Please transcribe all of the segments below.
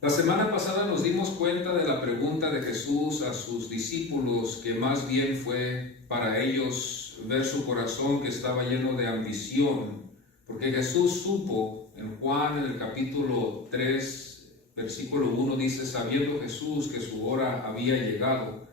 La semana pasada nos dimos cuenta de la pregunta de Jesús a sus discípulos, que más bien fue para ellos ver su corazón que estaba lleno de ambición, porque Jesús supo, en Juan en el capítulo 3, versículo 1 dice, sabiendo Jesús que su hora había llegado,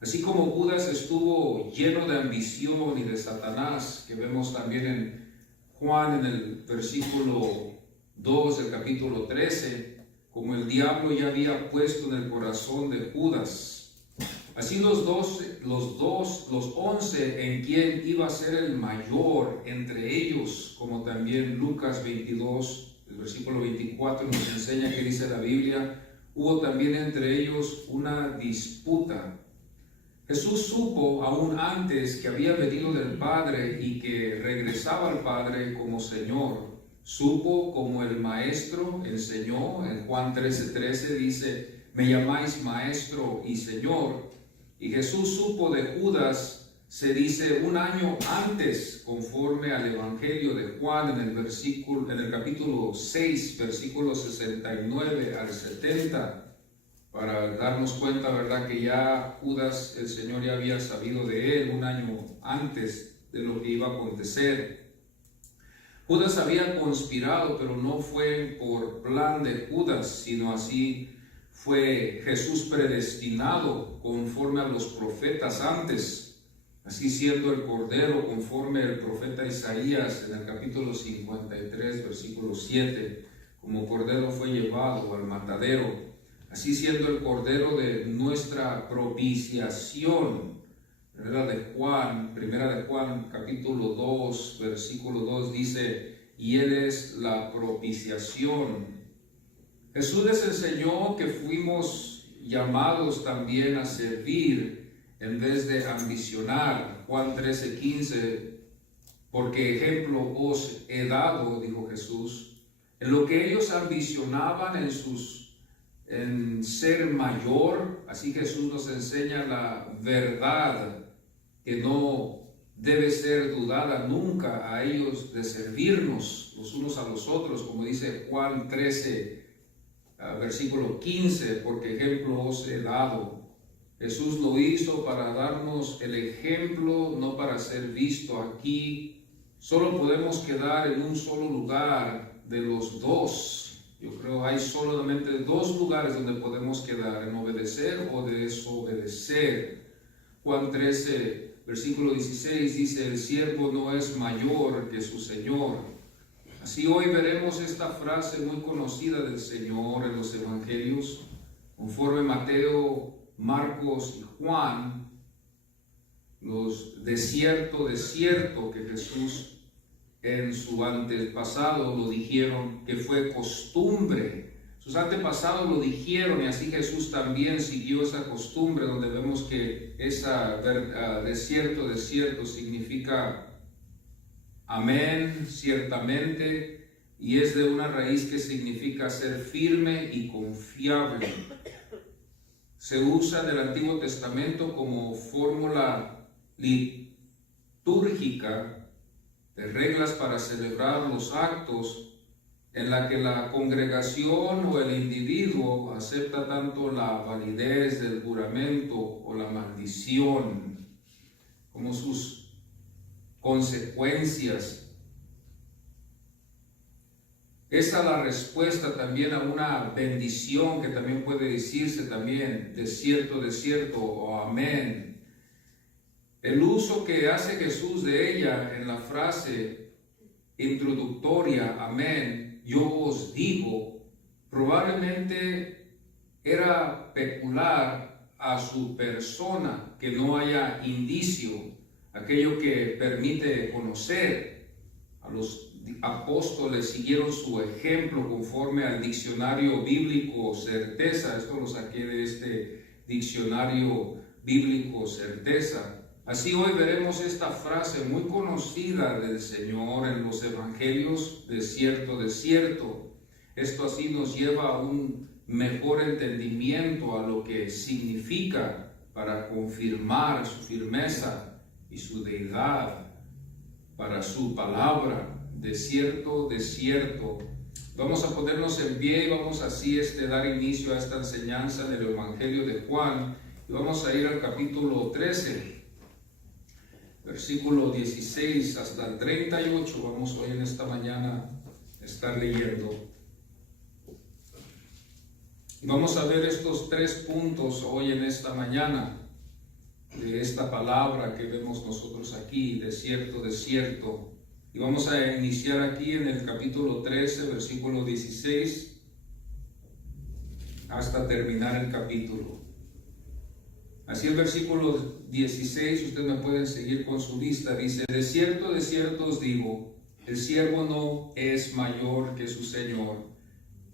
así como Judas estuvo lleno de ambición y de Satanás, que vemos también en Juan en el versículo 2 del capítulo 13, como el diablo ya había puesto en el corazón de Judas. Así los 11 en quien iba a ser el mayor entre ellos, como también Lucas 22, el versículo 24 nos enseña que dice la Biblia, hubo también entre ellos una disputa. Jesús supo aún antes que había venido del Padre y que regresaba al Padre como Señor. Supo como el Maestro enseñó, en Juan 13:13 dice, me llamáis Maestro y Señor. Y Jesús supo de Judas, se dice, un año antes, conforme al Evangelio de Juan, en el capítulo 6, versículos 69 al 70, para darnos cuenta, ¿verdad?, que ya Judas, el Señor ya había sabido de él un año antes de lo que iba a acontecer. Judas había conspirado, pero no fue por plan de Judas, sino así fue Jesús predestinado conforme a los profetas antes, así siendo el Cordero conforme el profeta Isaías en el capítulo 53, versículo 7, como Cordero fue llevado al matadero, así siendo el Cordero de nuestra propiciación. Primera de Juan, capítulo 2, versículo 2 dice, y Él es la propiciación. Jesús les enseñó que fuimos llamados también a servir en vez de ambicionar. Juan 13:15, porque ejemplo os he dado, dijo Jesús, en lo que ellos ambicionaban en ser mayor. Así Jesús nos enseña la verdad que no debe ser dudada nunca a ellos de servirnos los unos a los otros, como dice Juan 13, versículo 15, porque ejemplo os he dado. Jesús lo hizo para darnos el ejemplo, no para ser visto aquí. Solo podemos quedar en un solo lugar de los dos. Yo creo hay solamente dos lugares donde podemos quedar, en obedecer o desobedecer. Juan 13, versículo 16 dice, el siervo no es mayor que su Señor. Así hoy veremos esta frase muy conocida del Señor en los evangelios, conforme Mateo, Marcos y Juan, los de cierto que Jesús en su antepasado lo dijeron que fue costumbre. Sus antepasados lo dijeron y así Jesús también siguió esa costumbre, donde vemos que esa de cierto significa amén, ciertamente, y es de una raíz que significa ser firme y confiable. Se usa del Antiguo Testamento como fórmula litúrgica de reglas para celebrar los actos en la que la congregación o el individuo acepta tanto la validez del juramento o la maldición como sus consecuencias. Esa es la respuesta también a una bendición que también puede decirse también de cierto o amén. El uso que hace Jesús de ella en la frase introductoria, amén, yo os digo, probablemente era peculiar a su persona, que no haya indicio, aquello que permite conocer. A los apóstoles siguieron su ejemplo conforme al diccionario bíblico Certeza. Esto lo saqué de este diccionario bíblico Certeza. Así hoy veremos esta frase muy conocida del Señor en los evangelios, de cierto. Esto así nos lleva a un mejor entendimiento a lo que significa para confirmar su firmeza y su deidad, para su palabra, de cierto, Vamos a ponernos en pie y vamos así dar inicio a esta enseñanza del Evangelio de Juan. Y vamos a ir al capítulo 13, versículo 16 hasta el 38. Vamos hoy en esta mañana a estar leyendo. Y vamos a ver estos 3 puntos hoy en esta mañana de esta palabra que vemos nosotros aquí, desierto, desierto. Y vamos a iniciar aquí en el capítulo 13, versículo 16, hasta terminar el capítulo. Así el versículo 16, ustedes me pueden seguir con su lista, dice: de cierto os digo, el siervo no es mayor que su Señor,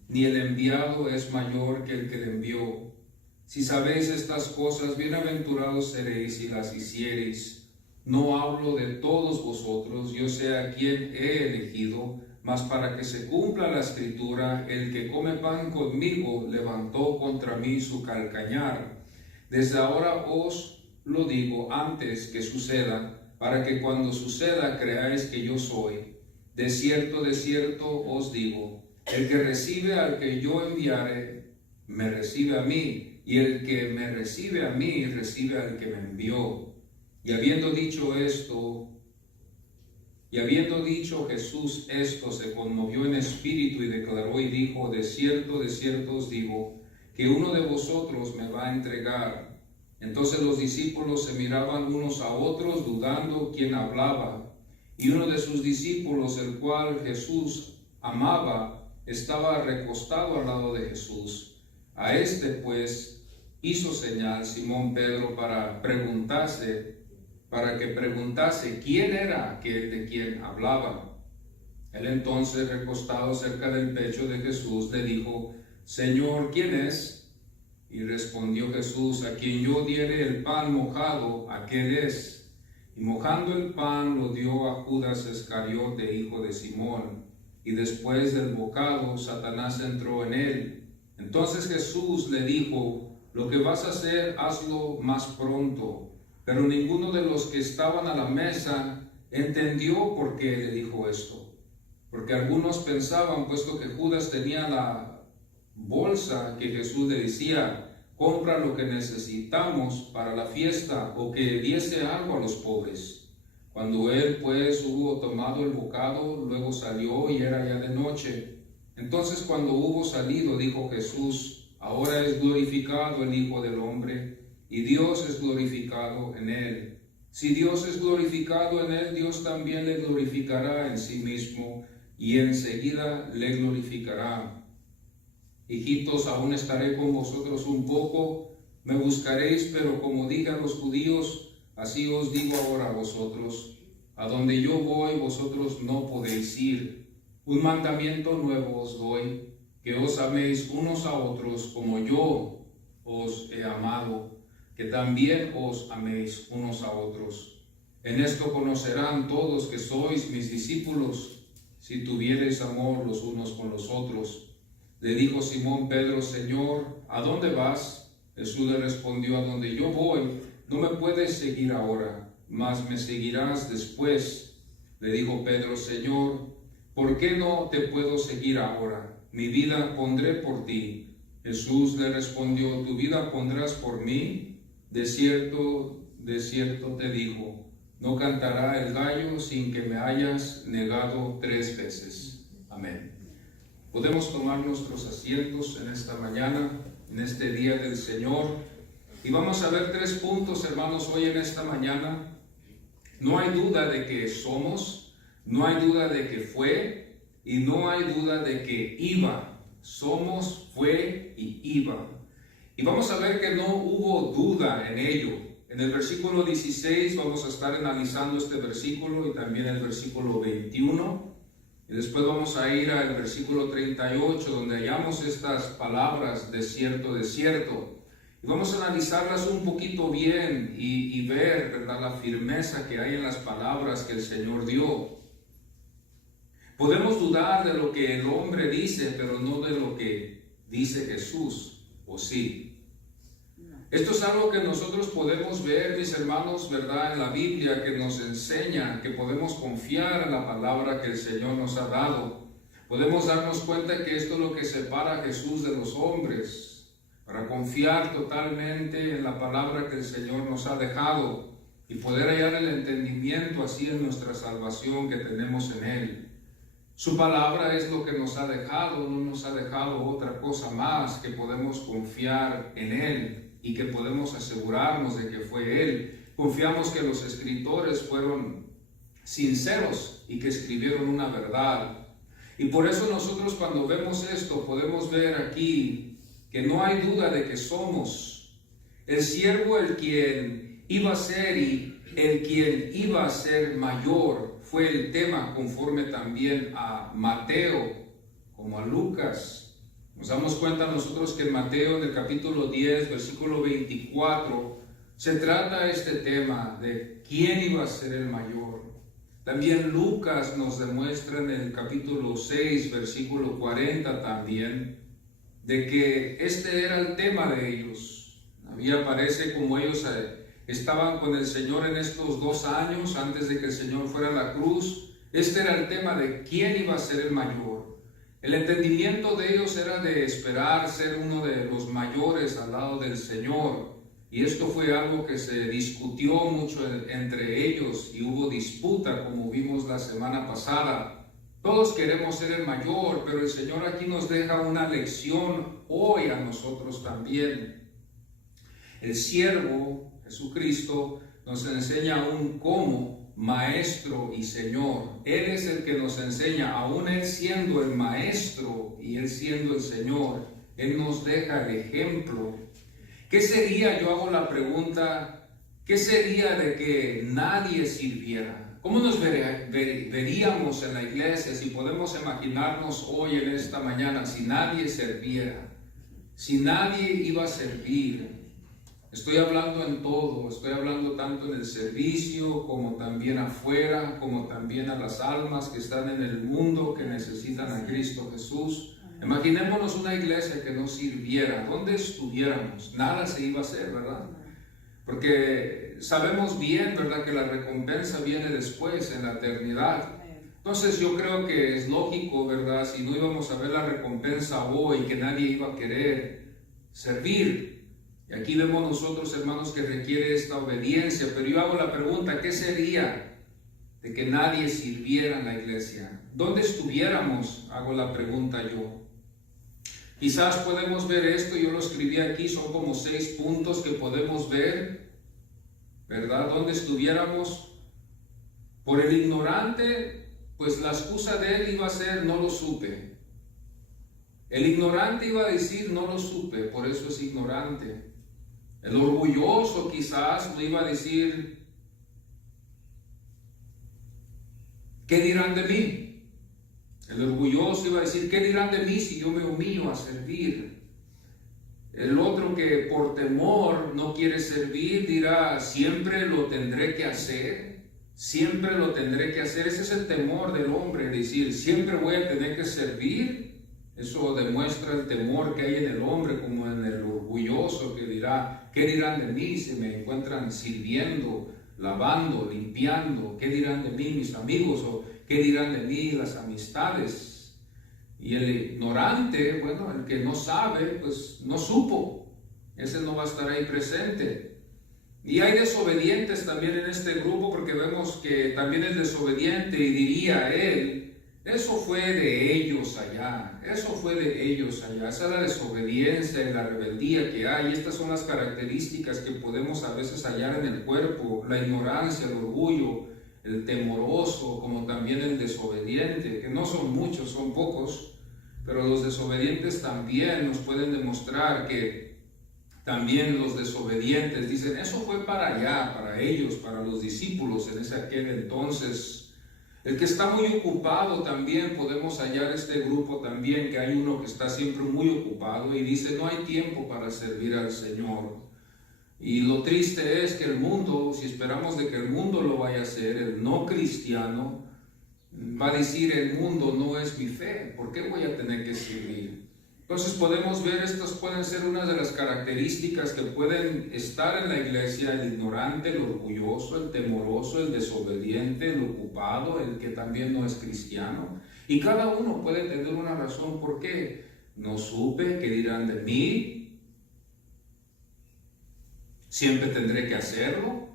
ni el enviado es mayor que el que le envió. Si sabéis estas cosas, bienaventurados seréis si las hiciereis. No hablo de todos vosotros, yo sé a quién he elegido, mas para que se cumpla la escritura, el que come pan conmigo levantó contra mí su calcañar. Desde ahora os lo digo antes que suceda, para que cuando suceda creáis que yo soy. De cierto os digo, el que recibe al que yo enviare, me recibe a mí, y el que me recibe a mí, recibe al que me envió. Y habiendo dicho Jesús esto, se conmovió en espíritu y declaró y dijo: de cierto os digo, que uno de vosotros me va a entregar. Entonces los discípulos se miraban unos a otros, dudando quién hablaba. Y uno de sus discípulos, el cual Jesús amaba, estaba recostado al lado de Jesús. A este pues hizo señal Simón Pedro para que preguntase quién era aquel de quien hablaba. Él entonces, recostado cerca del pecho de Jesús, le dijo: Señor, ¿quién es? Y respondió Jesús: a quien yo diere el pan mojado, aquel es. Y mojando el pan lo dio a Judas Iscariote, hijo de Simón. Y después del bocado, Satanás entró en él. Entonces Jesús le dijo: lo que vas a hacer, hazlo más pronto. Pero ninguno de los que estaban a la mesa entendió por qué le dijo esto. Porque algunos pensaban, puesto que Judas tenía la bolsa, que Jesús le decía: compra lo que necesitamos para la fiesta, o que diese algo a los pobres. Cuando él pues hubo tomado el bocado, luego salió y era ya de noche. Entonces cuando hubo salido, dijo Jesús: ahora es glorificado el Hijo del Hombre, y Dios es glorificado en él. Si Dios es glorificado en él, Dios también le glorificará en sí mismo, y enseguida le glorificará. Hijitos, aún estaré con vosotros un poco, me buscaréis, pero como dije a los judíos, así os digo ahora a vosotros: a donde yo voy, vosotros no podéis ir. Un mandamiento nuevo os doy, que os améis unos a otros como yo os he amado, que también os améis unos a otros. En esto conocerán todos que sois mis discípulos, si tuviereis amor los unos con los otros. Le dijo Simón Pedro: Señor, ¿a dónde vas? Jesús le respondió: a donde yo voy, no me puedes seguir ahora, mas me seguirás después. Le dijo Pedro: Señor, ¿por qué no te puedo seguir ahora? Mi vida pondré por ti. Jesús le respondió: ¿tu vida pondrás por mí? De cierto te digo, no cantará el gallo sin que me hayas negado 3 veces. Amén. Podemos tomar nuestros asientos en esta mañana, en este día del Señor, y vamos a ver 3 puntos, hermanos, hoy en esta mañana. No hay duda de que somos, no hay duda de que fue, y no hay duda de que iba. Somos, fue y iba. Y vamos a ver que no hubo duda en ello. En el versículo 16 vamos a estar analizando este versículo y también el versículo 21. Y después vamos a ir al versículo 38, donde hallamos estas palabras: desierto. Y vamos a analizarlas un poquito bien y ver, ¿verdad?, la firmeza que hay en las palabras que el Señor dio. Podemos dudar de lo que el hombre dice, pero no de lo que dice Jesús, ¿o sí? Esto es algo que nosotros podemos ver, mis hermanos, ¿verdad?, en la Biblia, que nos enseña que podemos confiar en la palabra que el Señor nos ha dado. podemos darnos cuenta que esto es lo que separa a Jesús de los hombres, para confiar totalmente en la palabra que el Señor nos ha dejado y poder hallar el entendimiento así en nuestra salvación que tenemos en Él. Su palabra es lo que nos ha dejado, no nos ha dejado otra cosa más, que podemos confiar en Él y que podemos asegurarnos de que fue Él. Confiamos que los escritores fueron sinceros y que escribieron una verdad. Y por eso nosotros cuando vemos esto podemos ver aquí que no hay duda de que somos el siervo, el quien iba a ser y el quien iba a ser mayor. Fue el tema conforme también a Mateo como a Lucas. Nos damos cuenta nosotros que en Mateo, en el capítulo 10, versículo 24, se trata este tema de quién iba a ser el mayor. También Lucas nos demuestra en el capítulo 6, versículo 40 también, de que este era el tema de ellos. Parece como ellos estaban con el Señor en estos 2 años antes de que el Señor fuera a la cruz. Este era el tema de quién iba a ser el mayor. El entendimiento de ellos era de esperar ser uno de los mayores al lado del Señor. Y esto fue algo que se discutió mucho entre ellos y hubo disputa, como vimos la semana pasada. Todos queremos ser el mayor, pero el Señor aquí nos deja una lección hoy a nosotros también. El siervo Jesucristo nos enseña aún como Maestro y Señor. Él es el que nos enseña, aún Él siendo el Maestro y Él siendo el Señor, Él nos deja el ejemplo. ¿Qué sería, yo hago la pregunta, qué sería de que nadie sirviera? ¿Cómo nos veríamos en la iglesia si podemos imaginarnos hoy en esta mañana si nadie serviera? Si nadie iba a servir. Estoy hablando en todo, estoy hablando tanto en el servicio como también afuera, como también a las almas que están en el mundo que necesitan a Cristo Jesús. Imaginémonos una iglesia que no sirviera. ¿Dónde estuviéramos? Nada se iba a hacer, ¿verdad? Porque sabemos bien, ¿verdad?, que la recompensa viene después, en la eternidad. Entonces yo creo que es lógico, ¿verdad?, si no íbamos a ver la recompensa hoy, que nadie iba a querer servir. Y aquí vemos nosotros, hermanos, que requiere esta obediencia. Pero yo hago la pregunta, ¿qué sería de que nadie sirviera en la iglesia? ¿Dónde estuviéramos? Hago la pregunta yo. Quizás podemos ver esto, yo lo escribí aquí, son como 6 puntos que podemos ver, ¿verdad? ¿Dónde estuviéramos? Por el ignorante, pues la excusa de él iba a ser, no lo supe. El ignorante iba a decir, no lo supe, por eso es ignorante. El orgulloso quizás lo iba a decir, ¿qué dirán de mí? El orgulloso iba a decir, ¿qué dirán de mí si yo me humillo a servir? El otro que por temor no quiere servir dirá, siempre lo tendré que hacer, siempre lo tendré que hacer. Ese es el temor del hombre, decir, siempre voy a tener que servir. Eso demuestra el temor que hay en el hombre, como en el orgulloso que dirá, ¿qué dirán de mí si me encuentran sirviendo, lavando, limpiando? ¿Qué dirán de mí mis amigos? ¿O qué dirán de mí las amistades? Y el ignorante, bueno, el que no sabe, pues no supo. Ese no va a estar ahí presente. Y hay desobedientes también en este grupo, porque vemos que también es desobediente y diría él, eso fue de ellos allá, eso fue de ellos allá. Esa es la desobediencia y la rebeldía que hay. Estas son las características que podemos a veces hallar en el cuerpo: la ignorancia, el orgullo, el temoroso, como también el desobediente, que no son muchos, son pocos, pero los desobedientes también nos pueden demostrar que también los desobedientes dicen, eso fue para allá, para ellos, para los discípulos en ese aquel entonces. El que está muy ocupado también, podemos hallar este grupo también, que hay uno que está siempre muy ocupado y dice, no hay tiempo para servir al Señor. Y lo triste es que el mundo, si esperamos de que el mundo lo vaya a hacer, el no cristiano, va a decir, el mundo no es mi fe, ¿por qué voy a tener que servir? Entonces podemos ver, estas pueden ser unas de las características que pueden estar en la iglesia: el ignorante, el orgulloso, el temoroso, el desobediente, el ocupado, el que también no es cristiano. Y cada uno puede tener una razón por qué. No supe, ¿qué dirán de mí? Siempre tendré que hacerlo.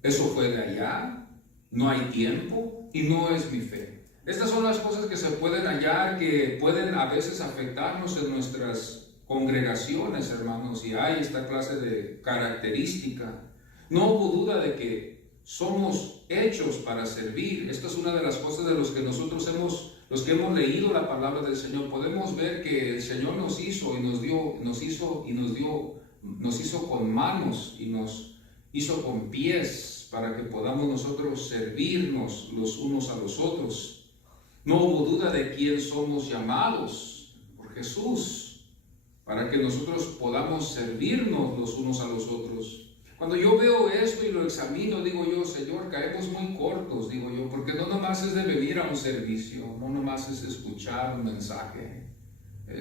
Eso fue de allá. No hay tiempo y no es mi fe. Estas son las cosas que se pueden hallar, que pueden a veces afectarnos en nuestras congregaciones, hermanos, y hay esta clase de característica. No hubo duda de que somos hechos para servir. Esta es una de las cosas de los que nosotros los que hemos leído la palabra del Señor, podemos ver que el Señor nos hizo con manos y nos hizo con pies para que podamos nosotros servirnos los unos a los otros. No hubo duda de quién somos llamados por Jesús, para que nosotros podamos servirnos los unos a los otros. Cuando yo veo esto y lo examino, digo yo, Señor, caemos muy cortos, digo yo, porque no nomás es de venir a un servicio, no nomás es escuchar un mensaje.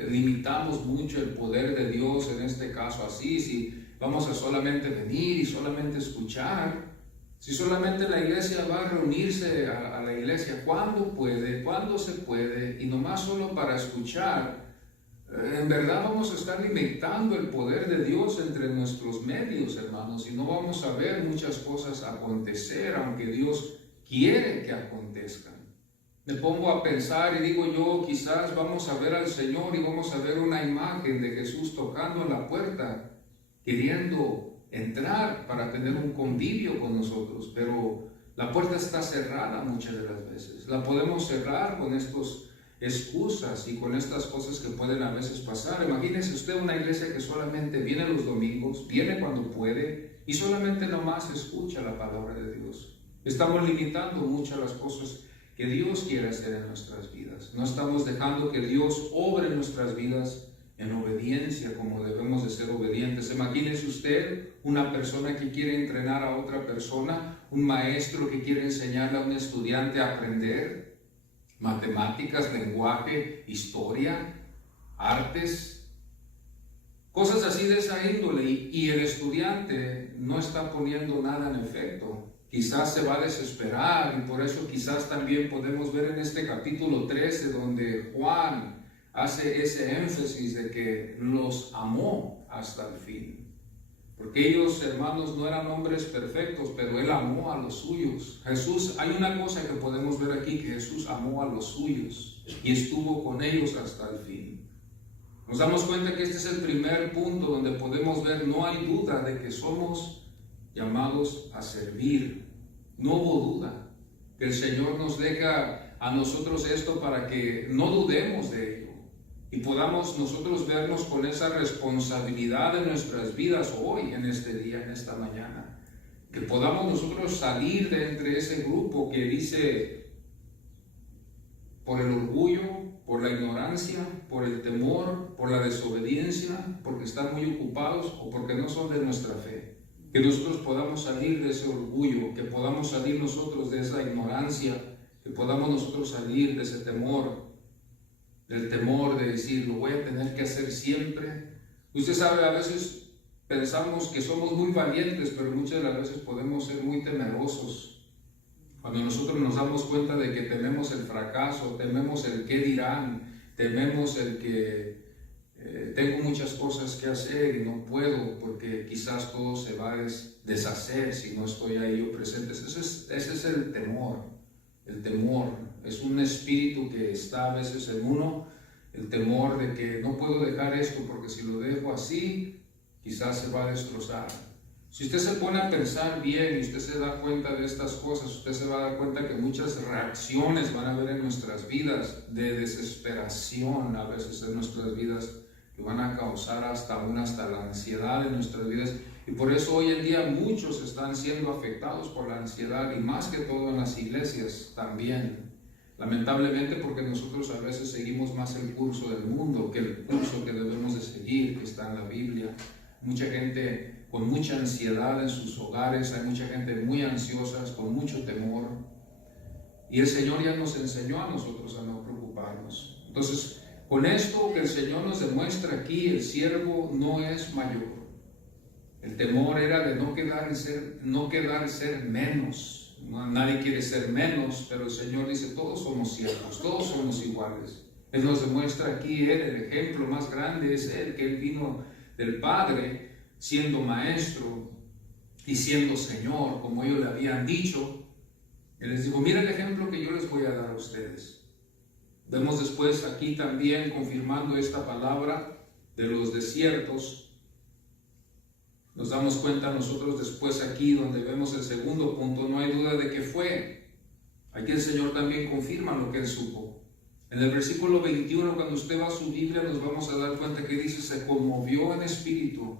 Limitamos mucho el poder de Dios en este caso así, si vamos a solamente venir y solamente escuchar. Si solamente la iglesia va a reunirse a la iglesia, ¿cuándo puede? ¿Cuándo se puede? Y nomás solo para escuchar, en verdad vamos a estar limitando el poder de Dios entre nuestros medios, hermanos, y no vamos a ver muchas cosas acontecer, aunque Dios quiere que acontezcan. Me pongo a pensar y digo yo, quizás vamos a ver al Señor y vamos a ver una imagen de Jesús tocando la puerta, queriendo entrar para tener un convivio con nosotros, pero la puerta está cerrada muchas de las veces. La podemos cerrar con estos excusas y con estas cosas que pueden a veces pasar. Imagínese usted una iglesia que solamente viene los domingos, viene cuando puede y solamente nomás escucha la palabra de Dios. Estamos limitando muchas las cosas que Dios quiere hacer en nuestras vidas. No estamos dejando que Dios obre en nuestras vidas en obediencia, como debemos de ser obedientes. Imagínese usted una persona que quiere entrenar a otra persona, un maestro que quiere enseñarle a un estudiante a aprender matemáticas, lenguaje, historia, artes, cosas así de esa índole, y el estudiante no está poniendo nada en efecto. Quizás se va a desesperar, y por eso quizás también podemos ver en este capítulo 13 donde Juan hace ese énfasis de que los amó hasta el fin. Porque ellos, hermanos, no eran hombres perfectos, pero Él amó a los suyos. Jesús, hay una cosa que podemos ver aquí, que Jesús amó a los suyos y estuvo con ellos hasta el fin. Nos damos cuenta que este es el primer punto donde podemos ver, no hay duda de que somos llamados a servir. No hubo duda que el Señor nos deja a nosotros esto para que no dudemos de ello y podamos nosotros vernos con esa responsabilidad en nuestras vidas hoy, en este día, en esta mañana. Que podamos nosotros salir de entre ese grupo que dice, por el orgullo, por la ignorancia, por el temor, por la desobediencia, porque están muy ocupados o porque no son de nuestra fe. Que nosotros podamos salir de ese orgullo, que podamos salir nosotros de esa ignorancia, que podamos nosotros salir de ese temor, del temor de decir, lo voy a tener que hacer siempre. Usted sabe, a veces pensamos que somos muy valientes, pero muchas de las veces podemos ser muy temerosos. Cuando nosotros nos damos cuenta de que tememos el fracaso, tememos el qué dirán, tememos el que tengo muchas cosas que hacer y no puedo porque quizás todo se va a deshacer si no estoy ahí yo presente. Ese es el temor. El temor es un espíritu que está a veces en uno, el temor de que no puedo dejar esto porque si lo dejo así, quizás se va a destrozar. Si usted se pone a pensar bien y usted se da cuenta de estas cosas, usted se va a dar cuenta que muchas reacciones van a haber en nuestras vidas de desesperación, a veces en nuestras vidas, que van a causar hasta la ansiedad en nuestras vidas. Y por eso hoy en día muchos están siendo afectados por la ansiedad, y más que todo en las iglesias también. Lamentablemente, porque nosotros a veces seguimos más el curso del mundo que el curso que debemos de seguir, que está en la Biblia. Mucha gente con mucha ansiedad en sus hogares, hay mucha gente muy ansiosa, con mucho temor. Y el Señor ya nos enseñó a nosotros a no preocuparnos. Entonces, con esto que el Señor nos demuestra aquí, el siervo no es mayor. El temor era de no quedar ser menos, nadie quiere ser menos, pero el Señor dice, todos somos siervos, todos somos iguales. Él nos demuestra aquí, el ejemplo más grande es Él, que Él vino del Padre, siendo maestro y siendo Señor, como ellos le habían dicho. Él les dijo, mira el ejemplo que yo les voy a dar a ustedes. Vemos después aquí también, confirmando esta palabra de los desiertos, nos damos cuenta nosotros después aquí, donde vemos el segundo punto, no hay duda de que fue. Aquí el Señor también confirma lo que Él supo. En el versículo 21, cuando usted va a su Biblia, nos vamos a dar cuenta que dice, se conmovió en espíritu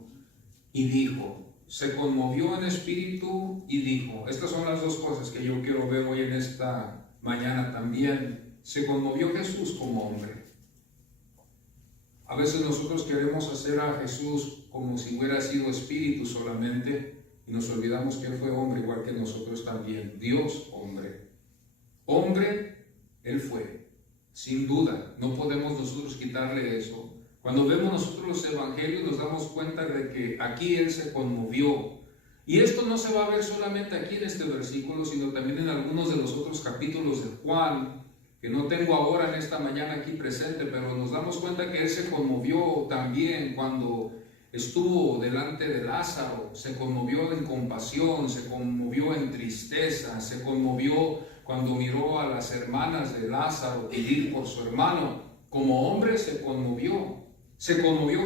y dijo. Se conmovió en espíritu y dijo. Estas son las dos cosas que yo quiero ver hoy en esta mañana también. Se conmovió Jesús como hombre. A veces nosotros queremos hacer a Jesús como si hubiera sido espíritu solamente y nos olvidamos que Él fue hombre igual que nosotros también. Dios, hombre. Hombre, Él fue. Sin duda, no podemos nosotros quitarle eso. Cuando vemos nosotros los evangelios nos damos cuenta de que aquí Él se conmovió. Y esto no se va a ver solamente aquí en este versículo, sino también en algunos de los otros capítulos de Juan, que no tengo ahora en esta mañana aquí presente, pero nos damos cuenta que Él se conmovió también cuando estuvo delante de Lázaro, se conmovió en compasión, se conmovió en tristeza, se conmovió cuando miró a las hermanas de Lázaro pedir por su hermano. Como hombre se conmovió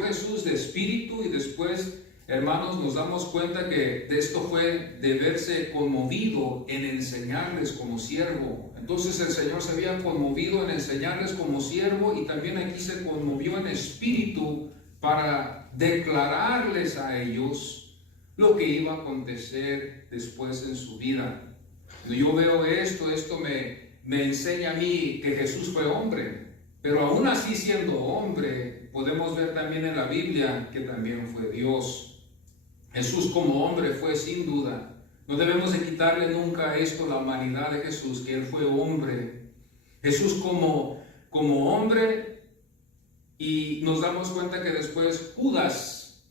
Jesús de espíritu y después, hermanos, nos damos cuenta que de esto fue de verse conmovido en enseñarles como siervo. Entonces el Señor se había conmovido en enseñarles como siervo y también aquí se conmovió en espíritu para declararles a ellos lo que iba a acontecer después en su vida. Cuando yo veo esto me enseña a mí que Jesús fue hombre, pero aún así siendo hombre, podemos ver también en la Biblia que también fue Dios. Jesús como hombre fue sin duda. No debemos de quitarle nunca a esto la humanidad de Jesús, que Él fue hombre. Jesús como hombre, y nos damos cuenta que después Judas,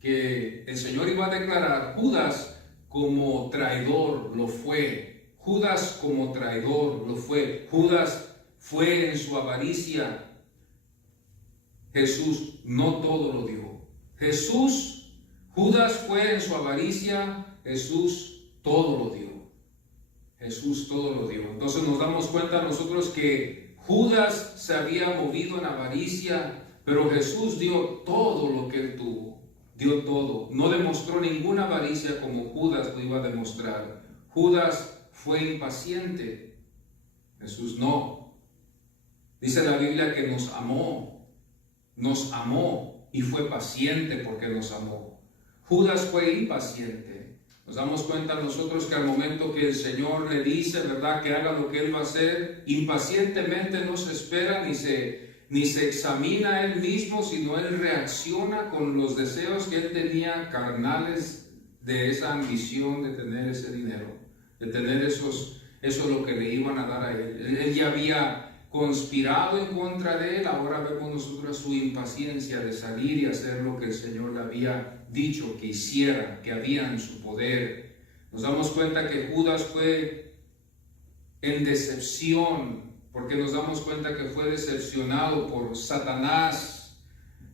que el Señor iba a declarar, Judas como traidor lo fue. Judas como traidor lo fue. Judas fue en su avaricia. Jesús no todo lo dio. Judas fue en su avaricia, Jesús todo lo dio. Jesús todo lo dio. Entonces nos damos cuenta nosotros que Judas se había movido en avaricia, pero Jesús dio todo lo que Él tuvo. Dio todo. No demostró ninguna avaricia como Judas lo iba a demostrar. Judas fue impaciente. Jesús no. Dice la Biblia que nos amó y fue paciente porque nos amó. Judas fue impaciente. Nos damos cuenta nosotros que al momento que el Señor le dice, ¿verdad?, que haga lo que Él va a hacer, impacientemente no se espera ni se examina a Él mismo, sino Él reacciona con los deseos que Él tenía carnales de esa ambición de tener ese dinero, de tener eso lo que le iban a dar a Él. Él ya había conspirado en contra de Él, ahora vemos nosotros su impaciencia de salir y hacer lo que el Señor le había dicho que hiciera, que había en su poder. Nos damos cuenta que Judas fue en decepción, porque nos damos cuenta que fue decepcionado por Satanás,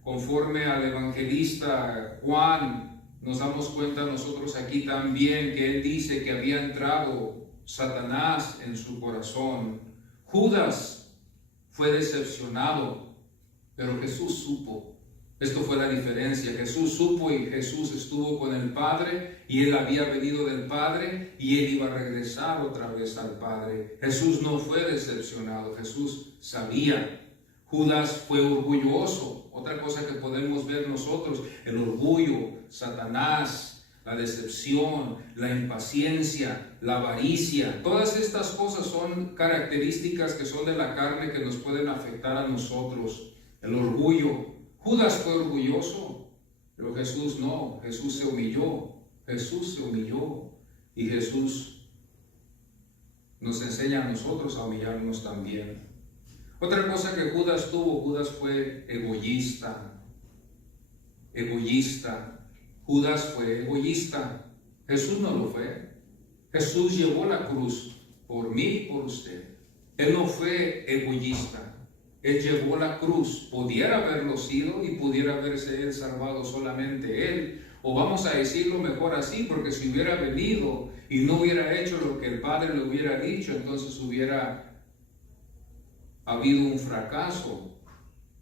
conforme al evangelista Juan. Nos damos cuenta nosotros aquí también que él dice que había entrado Satanás en su corazón. Judas fue decepcionado, pero Jesús supo. Esto fue la diferencia. Jesús supo y Jesús estuvo con el Padre y Él había venido del Padre y Él iba a regresar otra vez al Padre. Jesús no fue decepcionado, Jesús sabía. Judas fue orgulloso. Otra cosa que podemos ver nosotros, el orgullo, Satanás, la decepción, la impaciencia, la avaricia. Todas estas cosas son características que son de la carne que nos pueden afectar a nosotros. El orgullo. Judas fue orgulloso, pero Jesús no. Jesús se humilló. Y Jesús nos enseña a nosotros a humillarnos también. Otra cosa que Judas tuvo, Judas fue egoísta. Judas fue egoísta. Jesús no lo fue. Jesús llevó la cruz por mí y por usted. Él no fue egoísta. Él llevó la cruz. Pudiera haberlo sido y pudiera haberse él salvado solamente él. O vamos a decirlo mejor así, porque si hubiera venido y no hubiera hecho lo que el Padre le hubiera dicho, entonces hubiera habido un fracaso.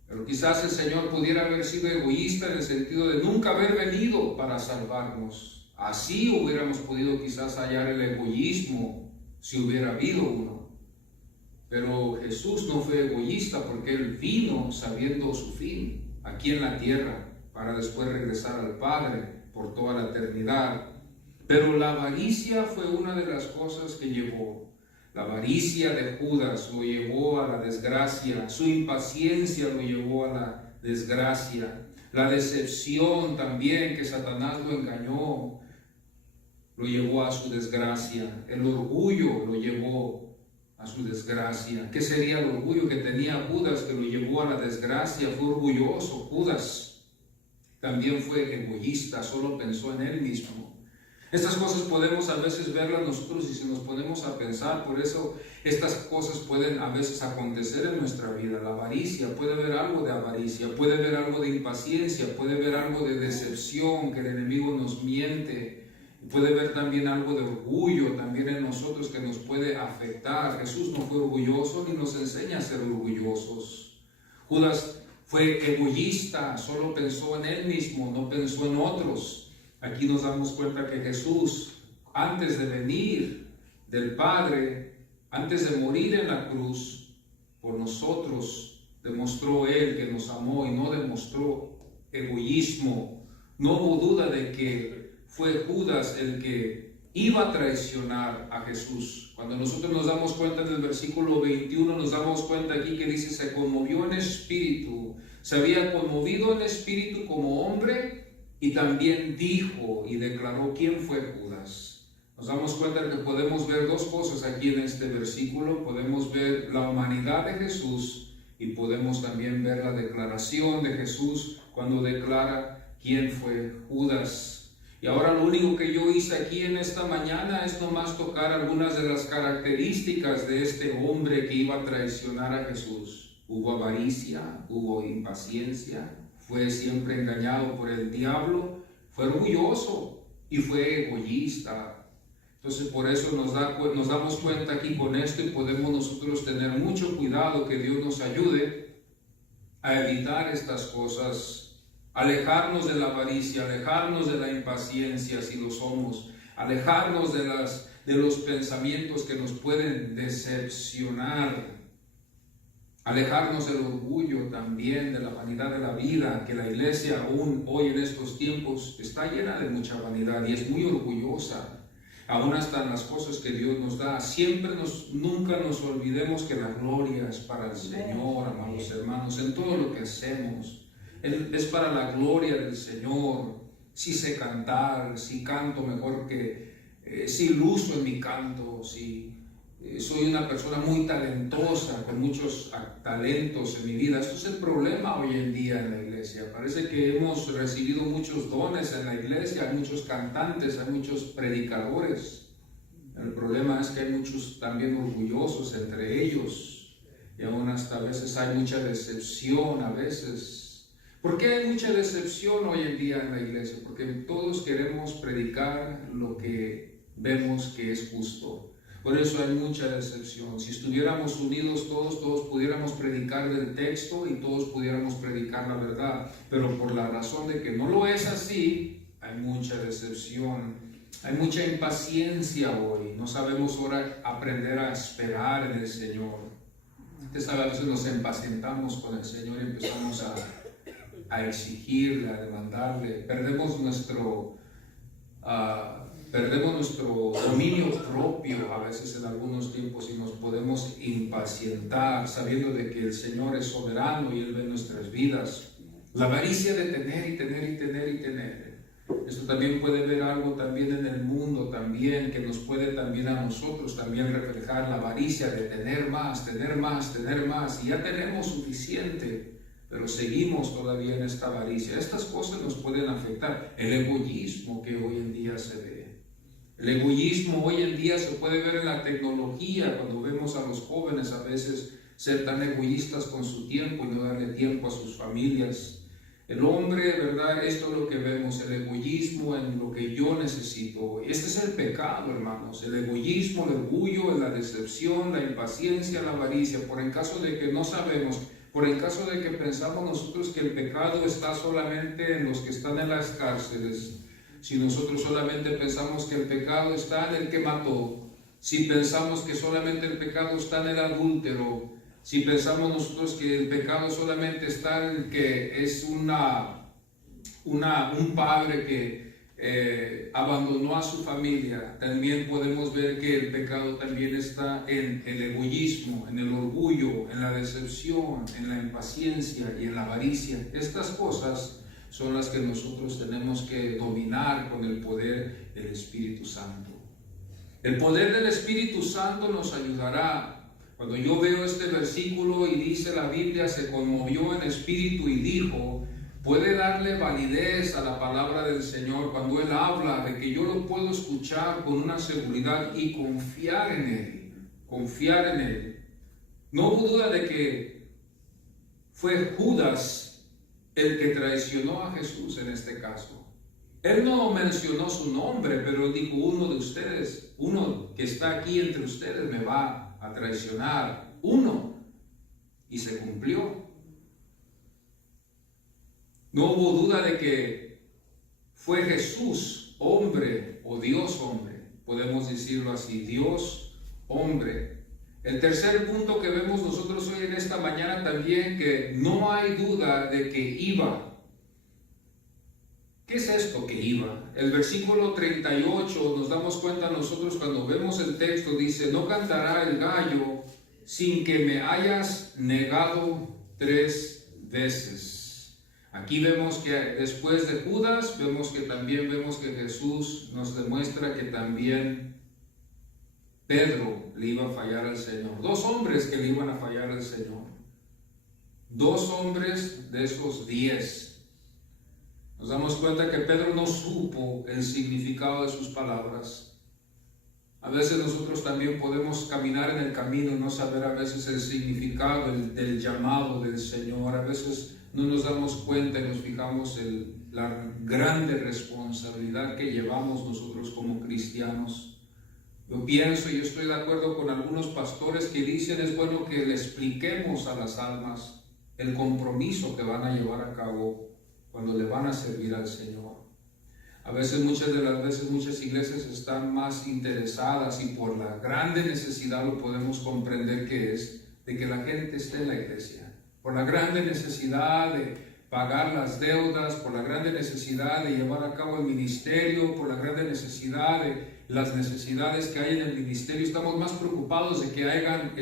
Pero quizás el Señor pudiera haber sido egoísta en el sentido de nunca haber venido para salvarnos. Así hubiéramos podido quizás hallar el egoísmo si hubiera habido uno. Pero Jesús no fue egoísta porque Él vino sabiendo su fin aquí en la tierra para después regresar al Padre por toda la eternidad. Pero la avaricia fue una de las cosas que llevó. La avaricia de Judas lo llevó a la desgracia, su impaciencia lo llevó a la desgracia, la decepción también que Satanás lo engañó, lo llevó a su desgracia, el orgullo lo llevó a su desgracia. ¿Qué sería el orgullo que tenía Judas que lo llevó a la desgracia? Fue orgulloso. Judas también fue egoísta, solo pensó en él mismo. Estas cosas podemos a veces verlas nosotros y si nos ponemos a pensar, por eso estas cosas pueden a veces acontecer en nuestra vida. La avaricia, puede haber algo de avaricia, puede haber algo de impaciencia, puede haber algo de decepción, que el enemigo nos miente. Puede haber también algo de orgullo también en nosotros que nos puede afectar. Jesús no fue orgulloso ni nos enseña a ser orgullosos. Judas fue egoísta, solo pensó en él mismo, no pensó en otros. Aquí nos damos cuenta que Jesús, antes de venir del Padre, antes de morir en la cruz por nosotros, demostró Él que nos amó y no demostró egoísmo. No hubo duda de que fue Judas el que iba a traicionar a Jesús. Cuando nosotros nos damos cuenta en el versículo 21, nos damos cuenta aquí que dice, se conmovió en espíritu. Se había conmovido en espíritu como hombre y también dijo y declaró quién fue Judas. Nos damos cuenta de que podemos ver dos cosas aquí en este versículo. Podemos ver la humanidad de Jesús y podemos también ver la declaración de Jesús cuando declara quién fue Judas. Y ahora lo único que yo hice aquí en esta mañana es nomás tocar algunas de las características de este hombre que iba a traicionar a Jesús. Hubo avaricia, hubo impaciencia, fue siempre engañado por el diablo, fue orgulloso y fue egoísta. Entonces por eso nos damos cuenta aquí con esto y podemos nosotros tener mucho cuidado, que Dios nos ayude a evitar estas cosas. Alejarnos de la avaricia, alejarnos de la impaciencia si lo somos, alejarnos de los pensamientos que nos pueden decepcionar, alejarnos del orgullo también, de la vanidad de la vida, que la iglesia aún hoy en estos tiempos está llena de mucha vanidad y es muy orgullosa, aún hasta en las cosas que Dios nos da. Nunca nos olvidemos que la gloria es para el Señor, amados hermanos, en todo lo que hacemos. Es para la gloria del Señor. Si sé cantar, si canto mejor si luzo en mi canto, si soy una persona muy talentosa, con muchos talentos en mi vida. Esto es el problema hoy en día en la iglesia. Parece que hemos recibido muchos dones en la iglesia, hay muchos cantantes, hay muchos predicadores. El problema es que hay muchos también orgullosos entre ellos y aún hasta a veces hay mucha decepción a veces. ¿Por qué hay mucha decepción hoy en día en la iglesia? Porque todos queremos predicar lo que vemos que es justo. Por eso hay mucha decepción. Si estuviéramos unidos todos pudiéramos predicar del texto y todos pudiéramos predicar la verdad. Pero por la razón de que no lo es así, hay mucha decepción. Hay mucha impaciencia hoy. No sabemos ahora aprender a esperar en el Señor. Usted sabe, a veces nos impacientamos con el Señor y empezamos a exigirle, a demandarle, perdemos nuestro dominio propio a veces en algunos tiempos y nos podemos impacientar sabiendo de que el Señor es soberano y Él ve nuestras vidas. La avaricia de tener y tener y tener y tener. Esto también puede ver algo también en el mundo también, que nos puede también a nosotros también reflejar la avaricia de tener más, tener más, tener más, y ya tenemos suficiente. Pero seguimos todavía en esta avaricia. Estas cosas nos pueden afectar. El egoísmo que hoy en día se ve. El egoísmo hoy en día se puede ver en la tecnología, cuando vemos a los jóvenes a veces ser tan egoístas con su tiempo y no darle tiempo a sus familias. El hombre, ¿verdad? Esto es lo que vemos, el egoísmo en lo que yo necesito. Este es el pecado, hermanos, el egoísmo, el orgullo, la decepción, la impaciencia, la avaricia. Por en caso de que no sabemos, por en caso de que pensamos nosotros que el pecado está solamente en los que están en las cárceles, si nosotros solamente pensamos que el pecado está en el que mató, si pensamos que solamente el pecado está en el adúltero, si pensamos nosotros que el pecado solamente está en el que es un padre que abandonó a su familia, también podemos ver que el pecado también está en el egoísmo, en el orgullo, en la decepción, en la impaciencia y en la avaricia. Estas cosas son las que nosotros tenemos que dominar con el poder del Espíritu Santo. El poder del Espíritu Santo nos ayudará. Cuando yo veo este versículo y dice la Biblia, se conmovió en espíritu y dijo, puede darle validez a la palabra del Señor cuando Él habla de que yo lo puedo escuchar con una seguridad y confiar en Él. Confiar en Él. No hubo duda de que fue Judas el que traicionó a Jesús en este caso. Él no mencionó su nombre, pero dijo, uno de ustedes, uno que está aquí entre ustedes me va a traicionar, uno, y se cumplió. No hubo duda de que fue Jesús, hombre o Dios hombre, podemos decirlo así, Dios hombre. El tercer punto que vemos nosotros hoy en esta mañana también, que no hay duda de que iba. ¿Qué es esto que iba? El versículo 38 nos damos cuenta nosotros cuando vemos el texto, dice, no cantará el gallo sin que me hayas negado 3 veces. Aquí vemos que después de Judas, vemos que Jesús nos demuestra que también Pedro le iba a fallar al Señor. 2 hombres que le iban a fallar al Señor. 2 hombres de esos 10. Nos damos cuenta que Pedro no supo el significado de sus palabras. A veces nosotros también podemos caminar en el camino y no saber a veces el significado del llamado del Señor. A veces no nos damos cuenta y nos fijamos en la grande responsabilidad que llevamos nosotros como cristianos. Yo pienso y yo estoy de acuerdo con algunos pastores que dicen es bueno que le expliquemos a las almas el compromiso que van a llevar a cabo cuando le van a servir al Señor. A veces, muchas iglesias están más interesadas y por la grande necesidad lo podemos comprender que es de que la gente esté en la iglesia. Por la grande necesidad de pagar las deudas, por la grande necesidad de llevar a cabo el ministerio, por la grande necesidad de las necesidades que hay en el ministerio. Estamos más preocupados de que hayan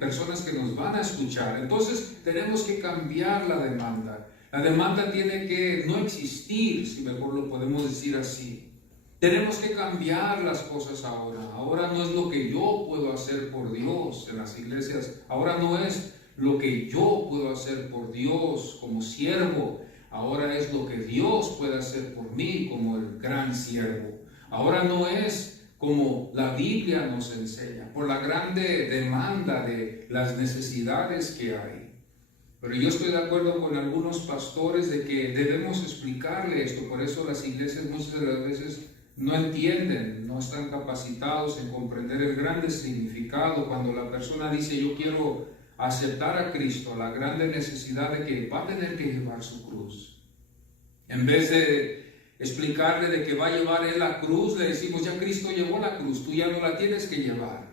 personas que nos van a escuchar. Entonces tenemos que cambiar la demanda. La demanda tiene que no existir, si mejor lo podemos decir así. Tenemos que cambiar las cosas ahora. Ahora no es lo que yo puedo hacer por Dios en las iglesias. Ahora no es lo que yo puedo hacer por Dios como siervo. Ahora es lo que Dios puede hacer por mí como el gran siervo. Ahora no es como la Biblia nos enseña, por la grande demanda de las necesidades que hay. Pero yo estoy de acuerdo con algunos pastores de que debemos explicarle esto. Por eso las iglesias muchas de las veces no entienden, no están capacitados en comprender el grande significado. Cuando la persona dice yo quiero aceptar a Cristo, la grande necesidad de que va a tener que llevar su cruz. En vez de explicarle de que va a llevar Él la cruz, le decimos ya Cristo llevó la cruz, tú ya no la tienes que llevar.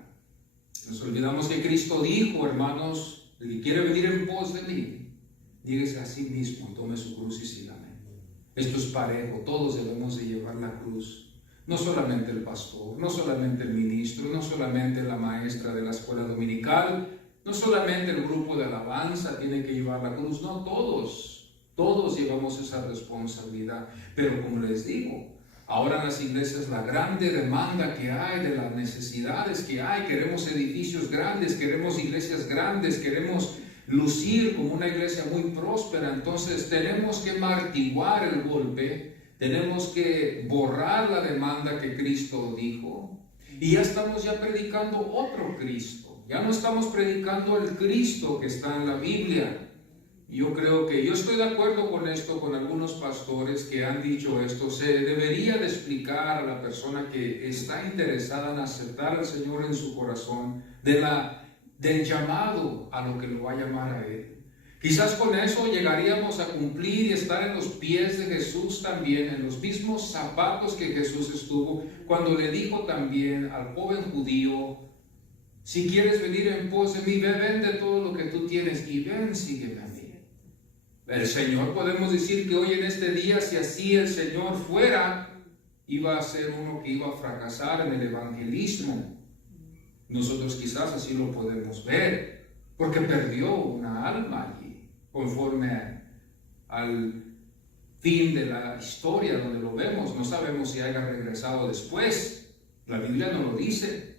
Nos olvidamos que Cristo dijo, hermanos, el que quiere venir en pos de mí, dígase a sí mismo, tome su cruz y sígame. Esto es parejo, todos debemos de llevar la cruz. No solamente el pastor, no solamente el ministro, no solamente la maestra de la escuela dominical, no solamente el grupo de alabanza tiene que llevar la cruz, no, todos llevamos esa responsabilidad. Pero como les digo, ahora en las iglesias la grande demanda que hay, de las necesidades que hay, queremos edificios grandes, queremos iglesias grandes, queremos lucir como una iglesia muy próspera. Entonces tenemos que amortiguar el golpe tenemos que borrar la demanda que Cristo dijo. Y ya estamos predicando otro Cristo. Ya no estamos predicando el Cristo que está en la Biblia. Yo estoy de acuerdo con esto, con algunos pastores que han dicho esto. Se debería de explicar a la persona que está interesada en aceptar al Señor en su corazón del llamado a lo que lo va a llamar a Él. Quizás con eso llegaríamos a cumplir y estar en los pies de Jesús también, en los mismos zapatos que Jesús estuvo, cuando le dijo también al joven judío: si quieres venir en pos de mí, vende todo lo que tú tienes y ven, sígueme a mí. El Señor, podemos decir que hoy en este día, si así el Señor fuera, iba a ser uno que iba a fracasar en el evangelismo. Nosotros quizás así lo podemos ver, porque perdió una alma allí, conforme al fin de la historia donde lo vemos. No sabemos si haya regresado después, la Biblia no lo dice,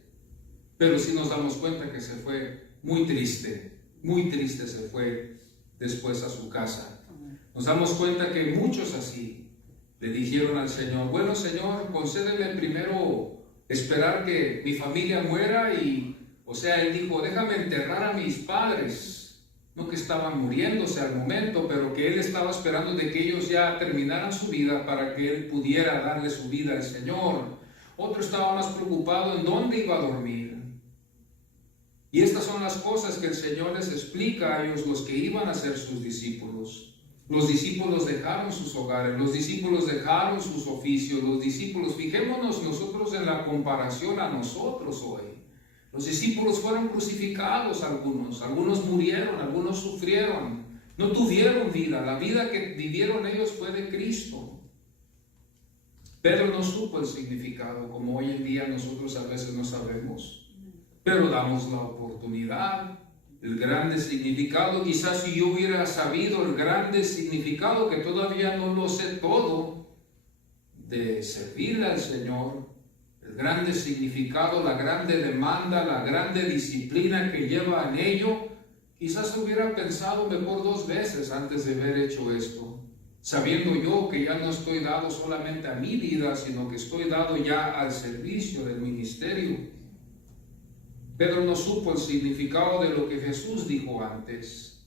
pero sí nos damos cuenta que se fue muy triste se fue después a su casa. Nos damos cuenta que muchos así le dijeron al Señor: bueno, Señor, concédeme primero esperar que mi familia muera. Él dijo: déjame enterrar a mis padres, no que estaban muriéndose al momento, pero que Él estaba esperando de que ellos ya terminaran su vida para que Él pudiera darle su vida al Señor. Otro estaba más preocupado en dónde iba a dormir. Y estas son las cosas que el Señor les explica a ellos, los que iban a ser sus discípulos. Los discípulos dejaron sus hogares, los discípulos dejaron sus oficios, los discípulos, fijémonos nosotros en la comparación a nosotros hoy. Los discípulos fueron crucificados, algunos murieron, algunos sufrieron, no tuvieron vida. La vida que vivieron ellos fue de Cristo. Pedro no supo el significado, como hoy en día nosotros a veces no sabemos. Pero damos la oportunidad, el grande significado. Quizás si yo hubiera sabido el grande significado, que todavía no lo sé todo, de servirle al Señor, el grande significado, la grande demanda, la grande disciplina que lleva en ello, quizás hubiera pensado mejor 2 veces antes de haber hecho esto, sabiendo yo que ya no estoy dado solamente a mi vida, sino que estoy dado ya al servicio del ministerio. Pedro no supo el significado de lo que Jesús dijo antes.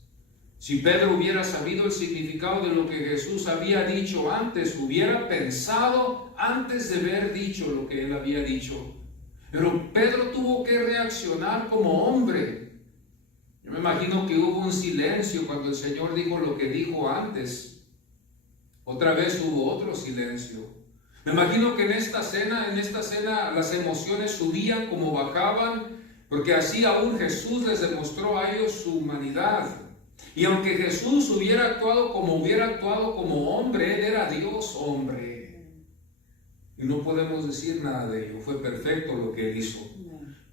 Si Pedro hubiera sabido el significado de lo que Jesús había dicho antes, hubiera pensado antes de haber dicho lo que él había dicho. Pero Pedro tuvo que reaccionar como hombre. Yo me imagino que hubo un silencio cuando el Señor dijo lo que dijo antes. Otra vez hubo otro silencio. Me imagino que en esta cena las emociones subían como bajaban, porque así aún Jesús les demostró a ellos su humanidad. Y aunque Jesús hubiera actuado como hombre, Él era Dios hombre. Y no podemos decir nada de ello, fue perfecto lo que Él hizo.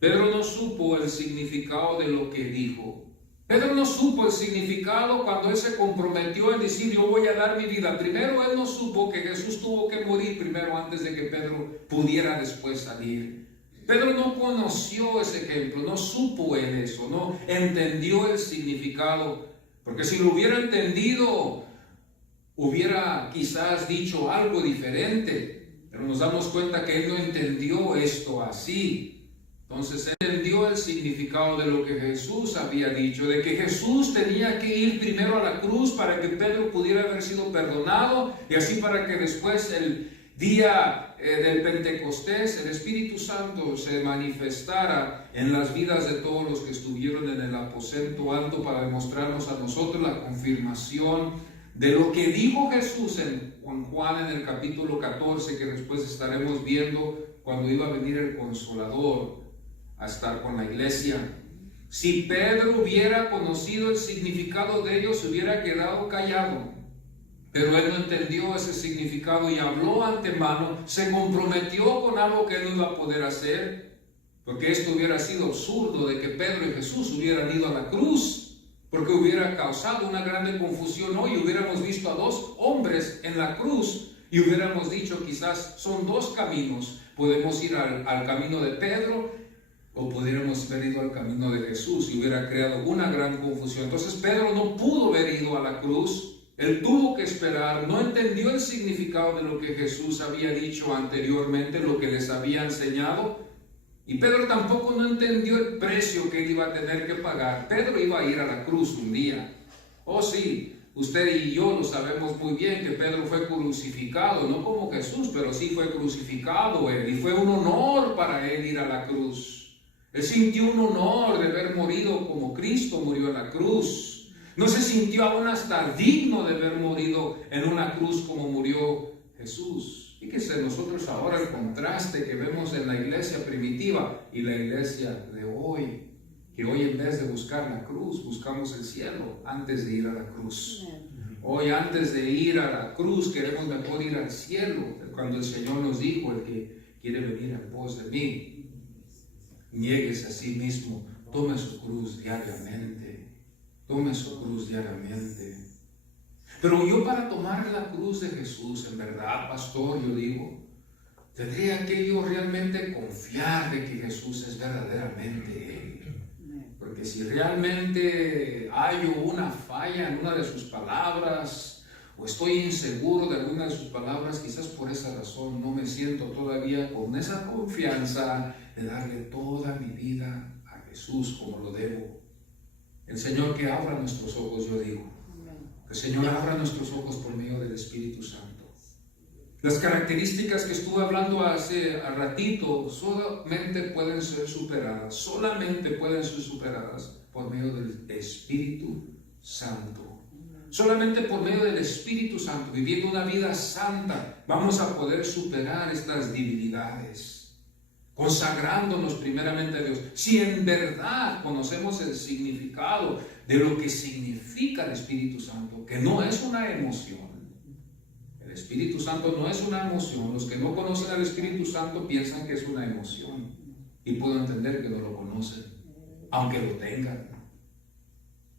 Pedro no supo el significado de lo que dijo. Pedro no supo el significado cuando Él se comprometió en decir: yo voy a dar mi vida. Primero Él no supo que Jesús tuvo que morir primero antes de que Pedro pudiera después salir. Pedro no conoció ese ejemplo, no supo en eso, no entendió el significado, porque si lo hubiera entendido, hubiera quizás dicho algo diferente, pero nos damos cuenta que él no entendió esto así. Entonces él entendió el significado de lo que Jesús había dicho, de que Jesús tenía que ir primero a la cruz para que Pedro pudiera haber sido perdonado, y así para que después el día del Pentecostés el Espíritu Santo se manifestara en las vidas de todos los que estuvieron en el aposento alto, para demostrarnos a nosotros la confirmación de lo que dijo Jesús en Juan en el capítulo 14, que después estaremos viendo cuando iba a venir el Consolador a estar con la iglesia. Si Pedro hubiera conocido el significado de ello, se hubiera quedado callado. Pero él no entendió ese significado y habló antemano, se comprometió con algo que él no iba a poder hacer, porque esto hubiera sido absurdo de que Pedro y Jesús hubieran ido a la cruz, porque hubiera causado una grande confusión hoy. Hubiéramos visto a 2 hombres en la cruz y hubiéramos dicho: quizás son 2 caminos, podemos ir al camino de Pedro o pudiéramos haber ido al camino de Jesús, y hubiera creado una gran confusión. Entonces Pedro no pudo haber ido a la cruz. Él tuvo que esperar, no entendió el significado de lo que Jesús había dicho anteriormente, lo que les había enseñado. Y Pedro tampoco no entendió el precio que él iba a tener que pagar. Pedro iba a ir a la cruz un día. Oh sí, usted y yo lo sabemos muy bien que Pedro fue crucificado, no como Jesús, pero sí fue crucificado él. Y fue un honor para él ir a la cruz. Él sintió un honor de haber morido como Cristo murió en la cruz. No se sintió aún hasta digno de haber morido en una cruz como murió Jesús. Fíjese nosotros ahora el contraste que vemos en la iglesia primitiva y la iglesia de hoy. Que hoy en vez de buscar la cruz, buscamos el cielo antes de ir a la cruz. Hoy antes de ir a la cruz queremos mejor ir al cielo. Cuando el Señor nos dijo, el que quiere venir en pos de mí, niéguese a sí mismo, tome su cruz diariamente. Tome su cruz diariamente. Pero yo para tomar la cruz de Jesús, en verdad, pastor, yo digo, tendría que yo realmente confiar de que Jesús es verdaderamente Él. Porque si realmente hallo una falla en una de sus palabras, o estoy inseguro de alguna de sus palabras, quizás por esa razón no me siento todavía con esa confianza de darle toda mi vida a Jesús como lo debo. El Señor que abra nuestros ojos, yo digo. Que el Señor abra nuestros ojos por medio del Espíritu Santo. Las características que estuve hablando hace ratito solamente pueden ser superadas por medio del Espíritu Santo. Solamente por medio del Espíritu Santo, viviendo una vida santa, vamos a poder superar estas debilidades. Consagrándonos primeramente a Dios. Si en verdad conocemos el significado de lo que significa el Espíritu Santo, que no es una emoción. El Espíritu Santo no es una emoción. Los que no conocen al Espíritu Santo piensan que es una emoción. Y puedo entender que no lo conocen. Aunque lo tengan,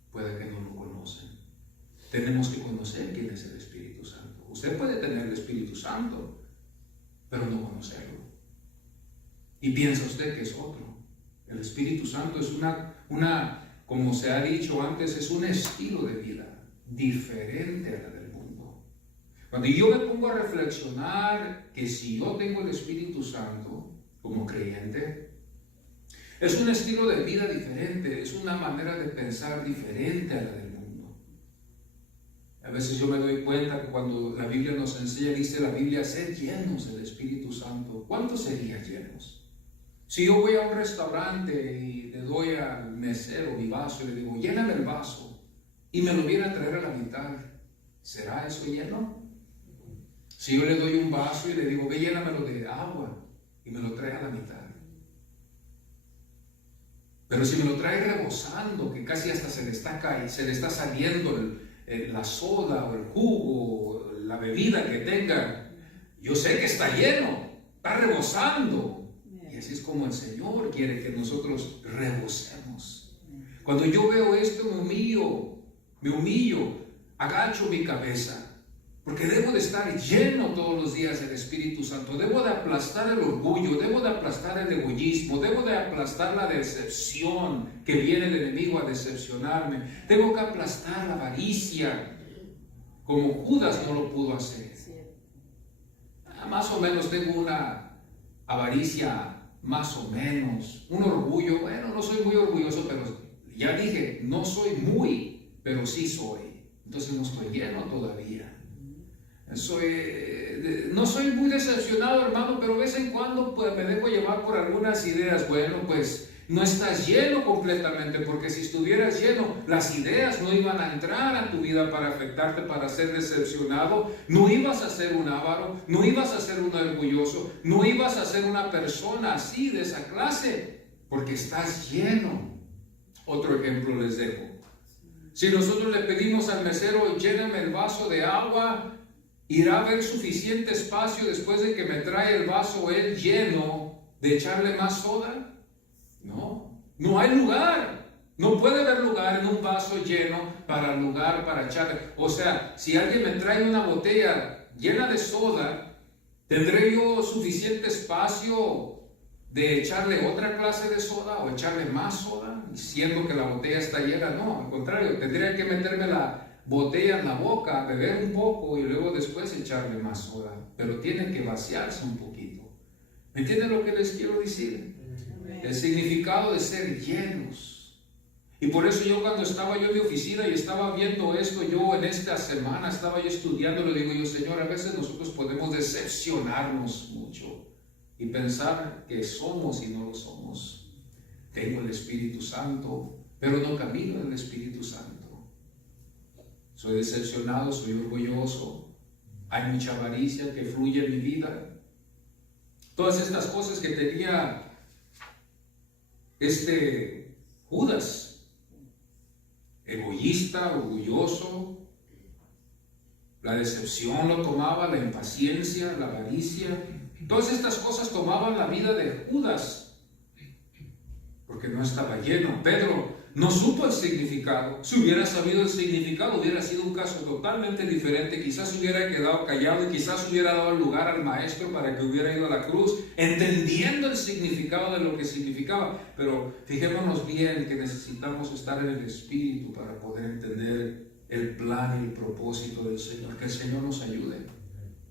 puede que no lo conocen. Tenemos que conocer quién es el Espíritu Santo. Usted puede tener el Espíritu Santo, pero no conocerlo. Y piensa usted que es otro. El Espíritu Santo es como se ha dicho antes, es un estilo de vida diferente a la del mundo. Cuando yo me pongo a reflexionar que si yo tengo el Espíritu Santo como creyente, es un estilo de vida diferente, es una manera de pensar diferente a la del mundo. A veces yo me doy cuenta que cuando la Biblia nos enseña, dice la Biblia, ser llenos del Espíritu Santo. ¿Cuántos serían llenos? Si yo voy a un restaurante y le doy al mesero mi vaso y le digo, lléname el vaso, y me lo viene a traer a la mitad, ¿será eso lleno? Si yo le doy un vaso y le digo, ve, llénamelo de agua, y me lo trae a la mitad. Pero si me lo trae rebosando, que casi hasta se le está saliendo la soda o el jugo, la bebida que tenga, yo sé que está lleno, está rebosando. Y así es como el Señor quiere que nosotros rebosemos. Cuando yo veo esto, me humillo, agacho mi cabeza, porque debo de estar lleno todos los días del Espíritu Santo. Debo de aplastar el orgullo, debo de aplastar el egoísmo, debo de aplastar la decepción que viene el enemigo a decepcionarme. Tengo que aplastar la avaricia, como Judas no lo pudo hacer. Más o menos tengo una avaricia más o menos, un orgullo, bueno, no soy muy orgulloso, pero ya dije, no soy muy, pero sí soy. Entonces no estoy lleno todavía. No soy muy decepcionado, hermano, pero de vez en cuando pues, me dejo llevar por algunas ideas. Bueno, pues no estás lleno completamente, porque si estuvieras lleno, las ideas no iban a entrar a tu vida para afectarte, para ser decepcionado. No ibas a ser un avaro, no ibas a ser un orgulloso, no ibas a ser una persona así, de esa clase, porque estás lleno. Otro ejemplo les dejo. Si nosotros le pedimos al mesero, lléname el vaso de agua, ¿irá a haber suficiente espacio después de que me trae el vaso él lleno de echarle más soda? No hay lugar. No puede haber lugar en un vaso lleno para echarle. O sea, si alguien me trae una botella llena de soda, ¿tendré yo suficiente espacio de echarle otra clase de soda o echarle más soda, siendo que la botella está llena? No, al contrario, tendría que meterme la botella en la boca, beber un poco y luego después echarle más soda, pero tiene que vaciarse un poquito. ¿Me entienden lo que les quiero decir? El significado de ser llenos. Y por eso yo cuando estaba yo en mi oficina y estaba viendo esto, yo en esta semana estaba yo estudiando, le digo yo, Señor, a veces nosotros podemos decepcionarnos mucho y pensar que somos y no lo somos. Tengo el Espíritu Santo, pero no camino en el Espíritu Santo. Soy decepcionado, soy orgulloso, hay mucha avaricia que fluye en mi vida. Todas estas cosas que tenía Judas, egoísta, orgulloso, la decepción lo tomaba, la impaciencia, la avaricia, todas estas cosas tomaban la vida de Judas, porque no estaba lleno. Pedro no supo el significado. Si hubiera sabido el significado, hubiera sido un caso totalmente diferente. Quizás hubiera quedado callado y quizás hubiera dado lugar al maestro para que hubiera ido a la cruz, entendiendo el significado de lo que significaba. Pero fijémonos bien que necesitamos estar en el Espíritu para poder entender el plan y el propósito del Señor. Que el Señor nos ayude.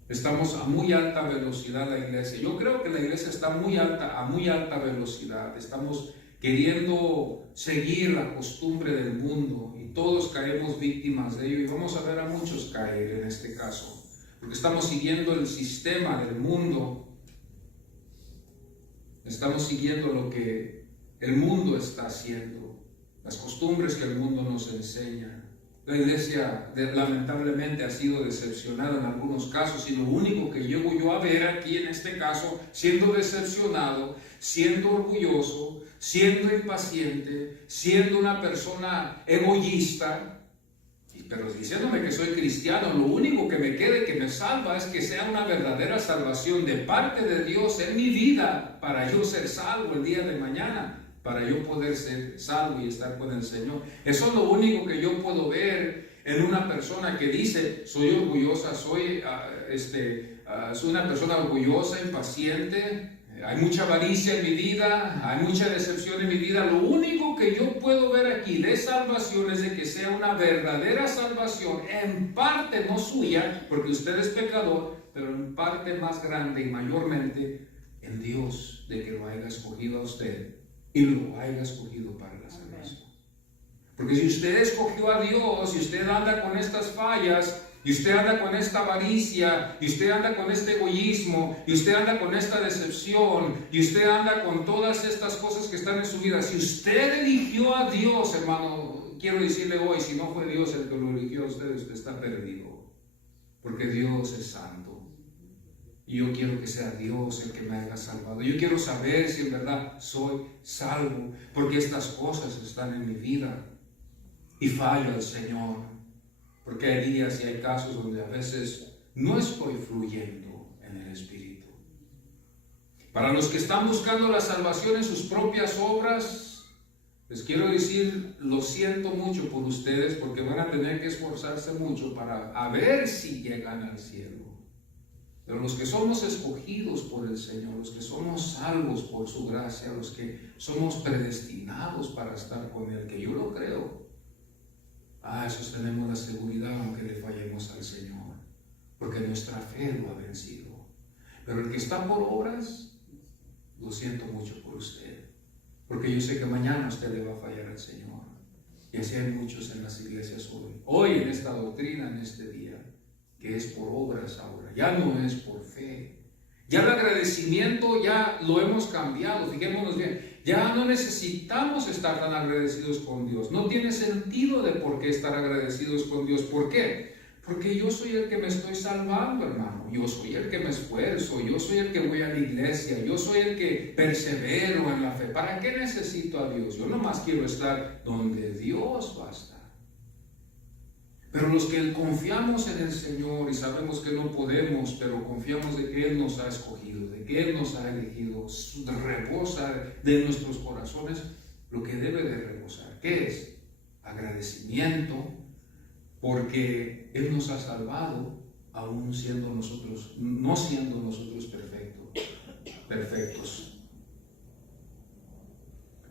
Estamos a muy alta velocidad la iglesia. Yo creo que la iglesia está a muy alta velocidad. Estamos queriendo seguir la costumbre del mundo y todos caemos víctimas de ello, y vamos a ver a muchos caer en este caso, porque estamos siguiendo el sistema del mundo, estamos siguiendo lo que el mundo está haciendo, las costumbres que el mundo nos enseña. La iglesia lamentablemente ha sido decepcionada en algunos casos, y lo único que llego yo a ver aquí en este caso, siendo decepcionado, siendo orgulloso, siendo impaciente, siendo una persona egoísta, pero diciéndome que soy cristiano, lo único que me quede, que me salva, es que sea una verdadera salvación de parte de Dios en mi vida, para yo ser salvo el día de mañana, para yo poder ser salvo y estar con el Señor. Eso es lo único que yo puedo ver en una persona que dice, soy orgullosa, soy una persona orgullosa, impaciente, hay mucha avaricia en mi vida, hay mucha decepción en mi vida. Lo único que yo puedo ver aquí de salvación es de que sea una verdadera salvación, en parte no suya, porque usted es pecador, pero en parte más grande y mayormente en Dios, de que lo haya escogido a usted y lo haya escogido para la salvación. Porque si usted escogió a Dios y usted anda con estas fallas, y usted anda con esta avaricia, y usted anda con este egoísmo, y usted anda con esta decepción, y usted anda con todas estas cosas que están en su vida, si usted eligió a Dios, hermano, quiero decirle hoy, si no fue Dios el que lo eligió a usted, usted está perdido, porque Dios es santo. Y yo quiero que sea Dios el que me haya salvado. Yo quiero saber si en verdad soy salvo, porque estas cosas están en mi vida y fallo al Señor. Porque hay días y hay casos donde a veces no estoy fluyendo en el Espíritu. Para los que están buscando la salvación en sus propias obras, les quiero decir, lo siento mucho por ustedes, porque van a tener que esforzarse mucho para a ver si llegan al cielo. Pero los que somos escogidos por el Señor, los que somos salvos por su gracia, los que somos predestinados para estar con Él, que yo lo creo, esos tenemos la seguridad aunque le fallemos al Señor, porque nuestra fe lo ha vencido. Pero el que está por obras, lo siento mucho por usted, porque yo sé que mañana usted le va a fallar al Señor. Y así hay muchos en las iglesias hoy en esta doctrina, en este día, que es por obras ahora, ya no es por fe. Ya el agradecimiento ya lo hemos cambiado, fijémonos bien. Ya no necesitamos estar tan agradecidos con Dios. No tiene sentido de por qué estar agradecidos con Dios. ¿Por qué? Porque yo soy el que me estoy salvando, hermano. Yo soy el que me esfuerzo. Yo soy el que voy a la iglesia. Yo soy el que persevero en la fe. ¿Para qué necesito a Dios? Yo nomás quiero estar donde Dios va a estar. Pero los que confiamos en el Señor y sabemos que no podemos, pero confiamos de que Él nos ha escogido, de que Él nos ha elegido, rebosa de nuestros corazones lo que debe de rebosar. ¿Qué es? Agradecimiento, porque Él nos ha salvado, aún siendo nosotros, no siendo nosotros perfectos.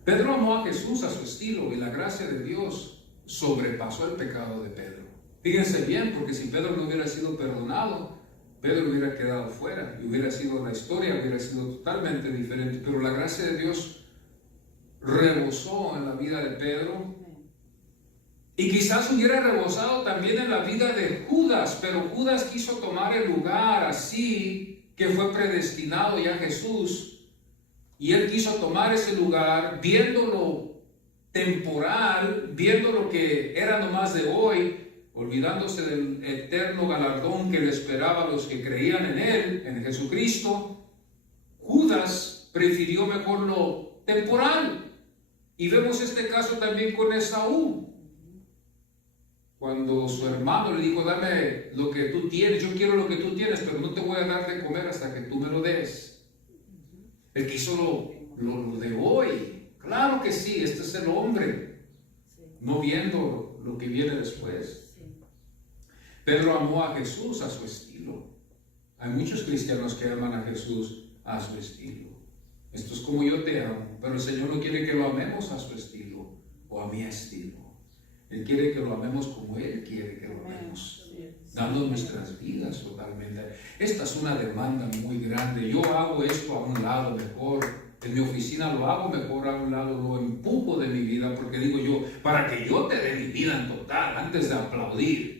Pedro amó a Jesús a su estilo, y la gracia de Dios sobrepasó el pecado de Pedro. Fíjense bien, porque si Pedro no hubiera sido perdonado, Pedro hubiera quedado fuera y hubiera sido la historia, hubiera sido totalmente diferente. Pero la gracia de Dios rebosó en la vida de Pedro y quizás hubiera rebosado también en la vida de Judas, pero Judas quiso tomar el lugar así que fue predestinado ya Jesús, y él quiso tomar ese lugar viendo lo temporal, viendo lo que era nomás de hoy, olvidándose del eterno galardón que le esperaba a los que creían en él, en Jesucristo. Judas prefirió mejor lo temporal. Y vemos este caso también con Esaú. Cuando su hermano le dijo, dame lo que tú tienes, yo quiero lo que tú tienes, pero no te voy a dar de comer hasta que tú me lo des. Él quiso lo de hoy. Claro que sí, este es el hombre, no viendo lo que viene después. Pedro amó a Jesús a su estilo. Hay muchos cristianos que aman a Jesús a su estilo. Esto es como yo te amo, pero el Señor no quiere que lo amemos a su estilo o a mi estilo. Él quiere que lo amemos como Él quiere que lo amemos, dando nuestras vidas totalmente. Esta es una demanda muy grande. Yo hago esto a un lado mejor. En mi oficina lo hago mejor a un lado, lo empujo de mi vida, porque digo yo, para que yo te dé mi vida en total, antes de aplaudir.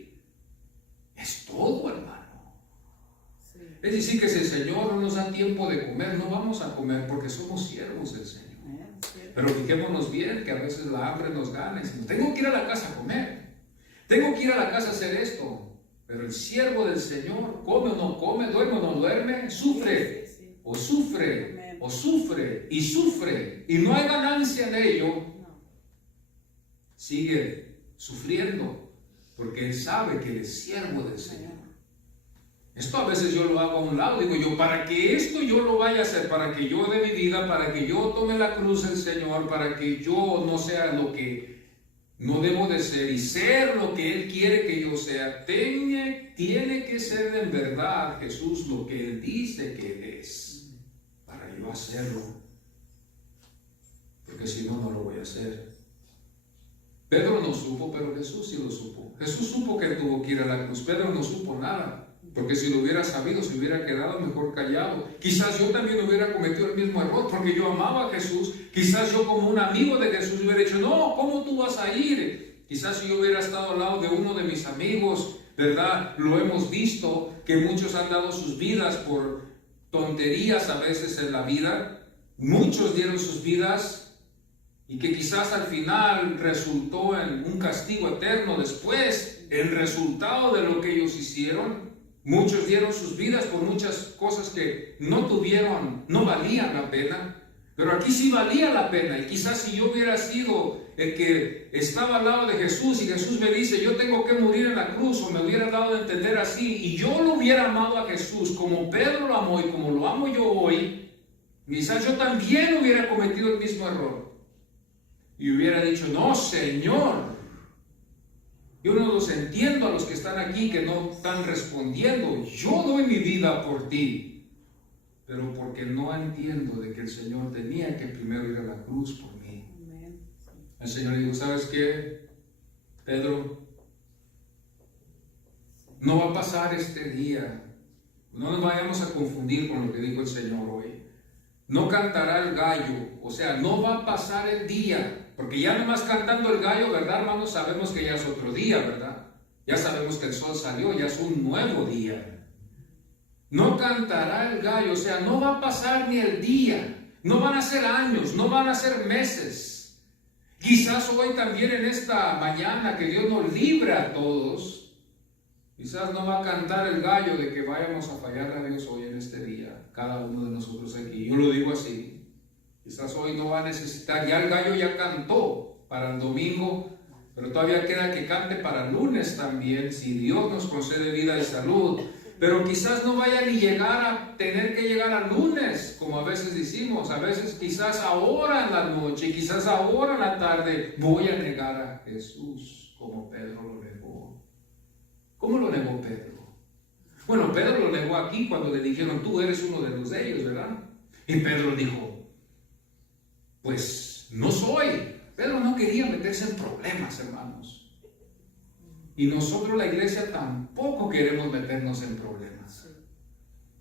Es todo, hermano. Sí. Es decir, que si el Señor no nos da tiempo de comer, no vamos a comer porque somos siervos del Señor. Sí. Pero fijémonos bien que a veces la hambre nos gana. Y tengo que ir a la casa a comer. Tengo que ir a la casa a hacer esto. Pero el siervo del Señor come o no come, duerme o no duerme, sufre. Sí. O sufre. Amén. O sufre. Y sufre. Y no hay ganancia en ello. No. Sigue sufriendo. Porque él sabe que él es siervo del Señor. Esto a veces yo lo hago a un lado. Digo yo, para que esto yo lo vaya a hacer, para que yo dé mi vida, para que yo tome la cruz del Señor, para que yo no sea lo que no debo de ser y ser lo que Él quiere que yo sea, tiene que ser en verdad Jesús lo que Él dice que Él es, para yo hacerlo. Porque si no, no lo voy a hacer. Pedro no supo, pero Jesús sí lo supo. Jesús supo que tuvo que ir a la cruz. Pedro no supo nada, porque si lo hubiera sabido, se hubiera quedado mejor callado. Quizás yo también hubiera cometido el mismo error, porque yo amaba a Jesús. Quizás yo como un amigo de Jesús hubiera dicho, no, ¿cómo tú vas a ir? Quizás si yo hubiera estado al lado de uno de mis amigos, ¿verdad? Lo hemos visto, que muchos han dado sus vidas por tonterías a veces en la vida. Muchos dieron sus vidas y que quizás al final resultó en un castigo eterno después, el resultado de lo que ellos hicieron. Muchos dieron sus vidas por muchas cosas que no valían la pena, pero aquí sí valía la pena. Y quizás si yo hubiera sido el que estaba al lado de Jesús y Jesús me dice, yo tengo que morir en la cruz, o me hubiera dado a entender así, y yo lo hubiera amado a Jesús como Pedro lo amó y como lo amo yo hoy, quizás yo también hubiera cometido el mismo error. Y hubiera dicho, no, Señor, yo no los entiendo a los que están aquí que no están respondiendo. Yo doy mi vida por ti, pero porque no entiendo de que el Señor tenía que primero ir a la cruz por mí. Amén. El Señor dijo, ¿sabes qué, Pedro? No va a pasar este día. No nos vayamos a confundir con lo que dijo el Señor hoy. No cantará el gallo, o sea, no va a pasar el día. Porque ya nomás cantando el gallo, ¿verdad, hermanos? Sabemos que ya es otro día, ¿verdad? Ya sabemos que el sol salió, ya es un nuevo día. No cantará el gallo, o sea, no va a pasar ni el día. No van a ser años, no van a ser meses. Quizás hoy también en esta mañana que Dios nos libra a todos, quizás no va a cantar el gallo de que vayamos a fallar a Dios hoy en este día, cada uno de nosotros aquí. Yo lo digo así. Quizás hoy no va a necesitar, ya el gallo ya cantó para el domingo, pero todavía queda que cante para el lunes también, si Dios nos concede vida y salud. Pero quizás no vaya ni llegar a tener que llegar al lunes, como a veces decimos. A veces quizás ahora en la noche, quizás ahora en la tarde, voy a negar a Jesús, como Pedro lo negó. ¿Cómo lo negó Pedro? Bueno, Pedro lo negó aquí cuando le dijeron, tú eres uno de los de ellos, ¿verdad? Y Pedro dijo, pues no soy. Pedro no quería meterse en problemas, hermanos. Y nosotros, la iglesia, tampoco queremos meternos en problemas.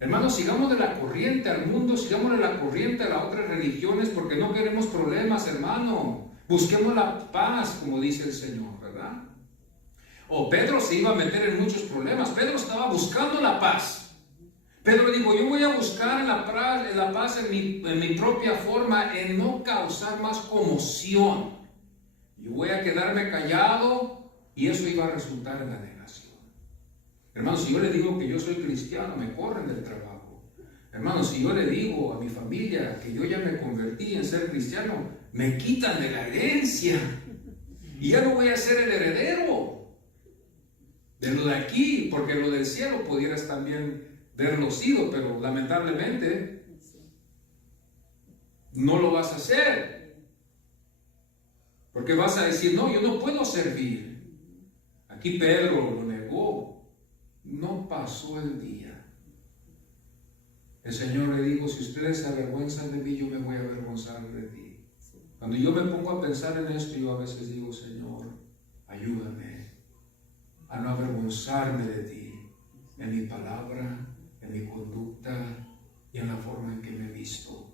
Hermanos, sigamos de la corriente al mundo, sigamos de la corriente a las otras religiones, porque no queremos problemas, hermano. Busquemos la paz, como dice el Señor, ¿verdad? Pedro se iba a meter en muchos problemas. Pedro estaba buscando la paz. Pedro dijo, yo voy a buscar la paz en mi propia forma, en no causar más conmoción. Yo voy a quedarme callado y eso iba a resultar en la negación. Hermanos, si yo le digo que yo soy cristiano, me corren del trabajo. Hermanos, si yo le digo a mi familia que yo ya me convertí en ser cristiano, me quitan de la herencia. Y ya no voy a ser el heredero de lo de aquí, porque lo del cielo pudieras también verlo sido, pero lamentablemente no lo vas a hacer. Porque vas a decir, no, yo no puedo servir. Aquí Pedro lo negó. No pasó el día. El Señor le dijo, si ustedes se avergüenzan de mí, yo me voy a avergonzar de ti. Cuando yo me pongo a pensar en esto, yo a veces digo, Señor, ayúdame a no avergonzarme de ti, en mi palabra, en mi conducta y en la forma en que me he visto.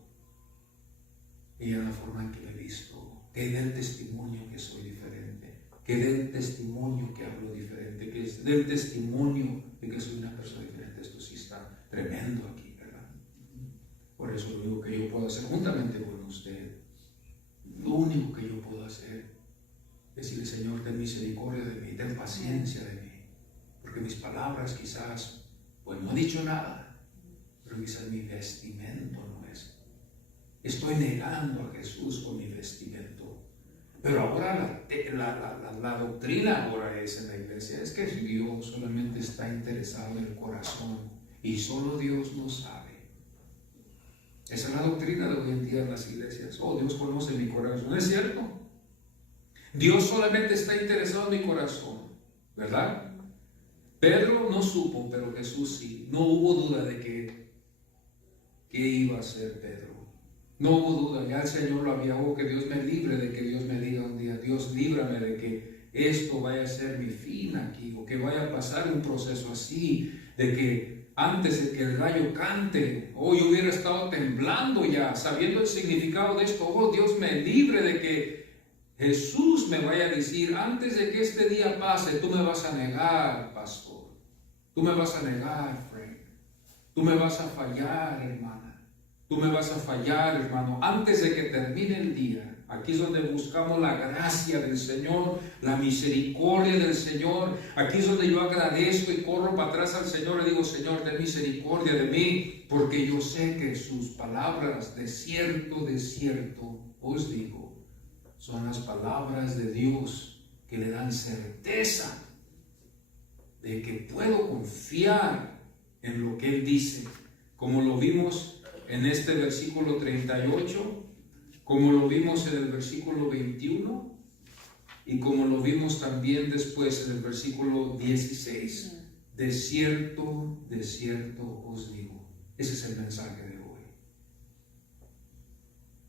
Y en la forma en que me he visto. Que dé el testimonio que soy diferente. Que dé el testimonio que hablo diferente. Que dé el testimonio de que soy una persona diferente. Esto sí está tremendo aquí, ¿verdad? Por eso lo único que yo puedo hacer juntamente con usted, lo único que yo puedo hacer es decirle, Señor, ten misericordia de mí, ten paciencia de mí. Porque mis palabras quizás, pues no he dicho nada, pero quizás mi vestimento no es. Estoy negando a Jesús con mi vestimento. Pero ahora la doctrina ahora es en la iglesia, es que Dios solamente está interesado en el corazón y solo Dios lo sabe. Esa es la doctrina de hoy en día en las iglesias. Oh, Dios conoce mi corazón. ¿No es cierto? Dios solamente está interesado en mi corazón, ¿verdad? Pedro no supo, pero Jesús sí. No hubo duda de que iba a ser Pedro. No hubo duda, ya el Señor lo había, que Dios me libre de que Dios me diga un día, Dios líbrame de que esto vaya a ser mi fin aquí, o que vaya a pasar un proceso así, de que antes de que el gallo cante, yo hubiera estado temblando ya, sabiendo el significado de esto. Dios me libre de que Jesús me vaya a decir, antes de que este día pase, tú me vas a negar, pastor. Tú me vas a negar, Frank. Tú me vas a fallar, hermana. Tú me vas a fallar, hermano. Antes de que termine el día, aquí es donde buscamos la gracia del Señor, la misericordia del Señor. Aquí es donde yo agradezco y corro para atrás al Señor. Le digo, Señor, ten misericordia de mí, porque yo sé que sus palabras, de cierto os digo, son las palabras de Dios que le dan certeza de que puedo confiar en lo que Él dice, como lo vimos en este versículo 38, como lo vimos en el versículo 21 y como lo vimos también después en el versículo 16. De cierto os digo. Ese es el mensaje de hoy.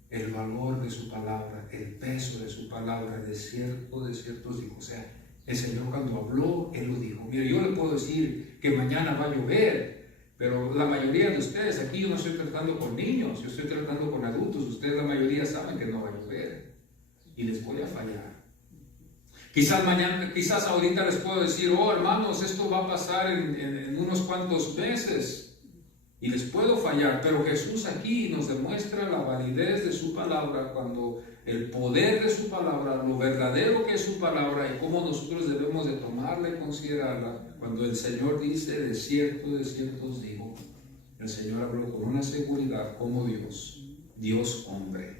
El valor de su palabra, el peso de su palabra, de cierto os digo. O sea, el Señor cuando habló, Él lo dijo. Mire, yo le puedo decir que mañana va a llover, pero la mayoría de ustedes, aquí yo no estoy tratando con niños, yo estoy tratando con adultos. Ustedes la mayoría saben que no va a llover y les voy a fallar. Quizás ahorita les puedo decir, hermanos, esto va a pasar en unos cuantos meses y les puedo fallar, pero Jesús aquí nos demuestra la validez de su palabra, cuando el poder de su palabra, lo verdadero que es su palabra y cómo nosotros debemos de tomarla y considerarla. Cuando el Señor dice, de cierto os digo, el Señor habló con una seguridad como Dios hombre.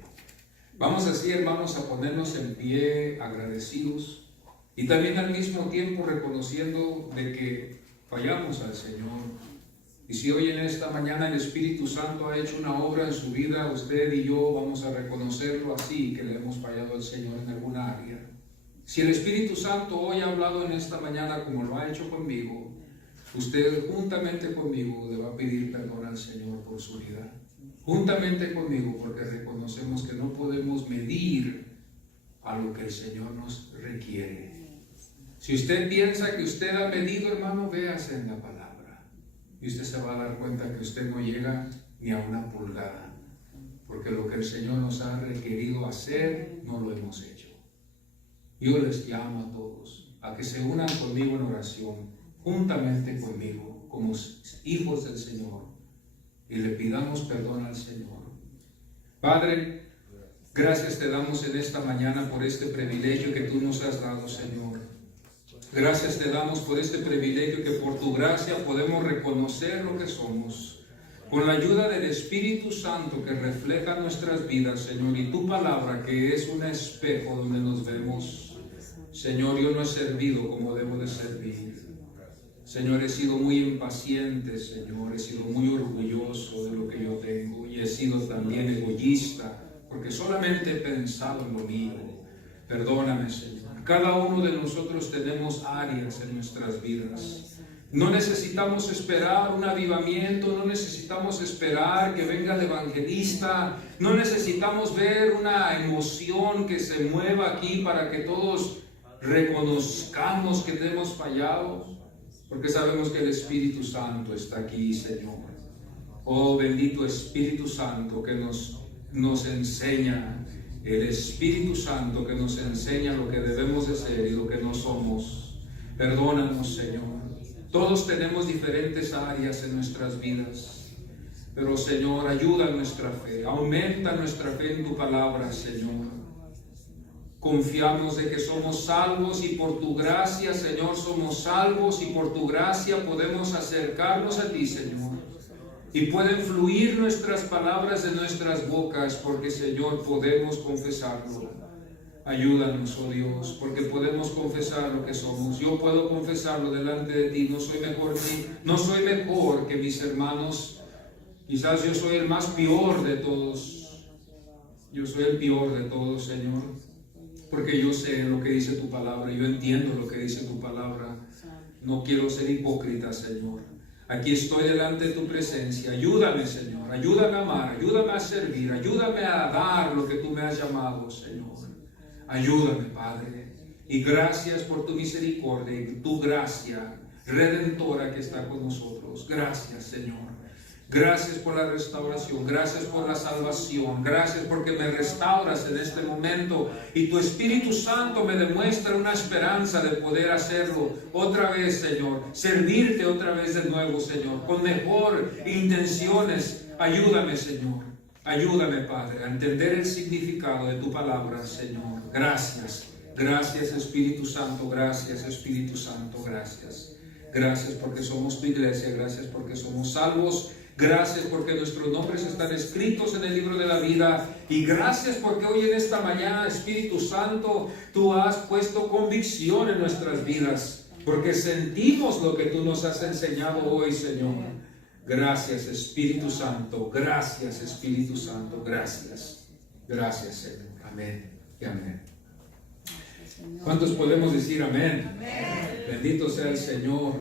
Vamos así, hermanos, a ponernos en pie agradecidos y también al mismo tiempo reconociendo de que fallamos al Señor. Y si hoy en esta mañana el Espíritu Santo ha hecho una obra en su vida, usted y yo vamos a reconocerlo así, que le hemos fallado al Señor en alguna área. Si el Espíritu Santo hoy ha hablado en esta mañana como lo ha hecho conmigo, usted juntamente conmigo le va a pedir perdón al Señor por su vida. Juntamente conmigo, porque reconocemos que no podemos medir a lo que el Señor nos requiere. Si usted piensa que usted ha medido, hermano, véase en la palabra. Y usted se va a dar cuenta que usted no llega ni a una pulgada. Porque lo que el Señor nos ha requerido hacer, no lo hemos hecho. Yo les llamo a todos a que se unan conmigo en oración, juntamente conmigo, como hijos del Señor, y le pidamos perdón al Señor. Padre, gracias te damos en esta mañana por este privilegio que tú nos has dado, Señor. Gracias te damos por este privilegio que por tu gracia podemos reconocer lo que somos. Con la ayuda del Espíritu Santo que refleja nuestras vidas, Señor, y tu palabra que es un espejo donde nos vemos. Señor, yo no he servido como debo de servir. Señor, he sido muy impaciente, Señor, he sido muy orgulloso de lo que yo tengo y he sido también egoísta porque solamente he pensado en lo mío. Perdóname, Señor. Cada uno de nosotros tenemos áreas en nuestras vidas. No necesitamos esperar un avivamiento, no necesitamos esperar que venga el evangelista, no necesitamos ver una emoción que se mueva aquí para que todos reconozcamos que hemos fallado, porque sabemos que el Espíritu Santo está aquí, Señor. Oh, bendito Espíritu Santo que nos enseña, el Espíritu Santo que nos enseña lo que debemos de ser y lo que no somos. Perdónanos, Señor. Todos tenemos diferentes áreas en nuestras vidas, pero Señor, ayuda nuestra fe, aumenta nuestra fe en tu palabra, Señor. Confiamos de que somos salvos y por tu gracia, Señor, somos salvos y por tu gracia podemos acercarnos a ti, Señor. Y pueden fluir nuestras palabras de nuestras bocas porque, Señor, podemos confesarlo. Ayúdanos, oh Dios, porque podemos confesar lo que somos. Yo puedo confesarlo delante de ti. No soy mejor que mis hermanos. Quizás yo soy el más peor de todos. Yo soy el peor de todos, Señor. Porque yo sé lo que dice tu palabra. Yo entiendo lo que dice tu palabra. No quiero ser hipócrita, Señor. Aquí estoy delante de tu presencia. Ayúdame, Señor. Ayúdame a amar. Ayúdame a servir. Ayúdame a dar lo que tú me has llamado, Señor. Ayúdame, Padre. Y gracias por tu misericordia y tu gracia redentora que está con nosotros. Gracias, Señor. Gracias por la restauración, gracias por la salvación, gracias porque me restauras en este momento y tu Espíritu Santo me demuestra una esperanza de poder hacerlo otra vez, Señor, servirte otra vez de nuevo, Señor, con mejor intenciones. Ayúdame, Señor, ayúdame, Padre, a entender el significado de tu palabra, Señor. Gracias, gracias, Espíritu Santo, gracias, Espíritu Santo, gracias. Gracias porque somos tu iglesia, gracias porque somos salvos. Gracias porque nuestros nombres están escritos en el libro de la vida. Y gracias porque hoy en esta mañana, Espíritu Santo, tú has puesto convicción en nuestras vidas. Porque sentimos lo que tú nos has enseñado hoy, Señor. Gracias, Espíritu Santo. Gracias, Espíritu Santo. Gracias. Gracias, Señor. Amén y amén. ¿Cuántos podemos decir amén? Amén. Bendito sea el Señor.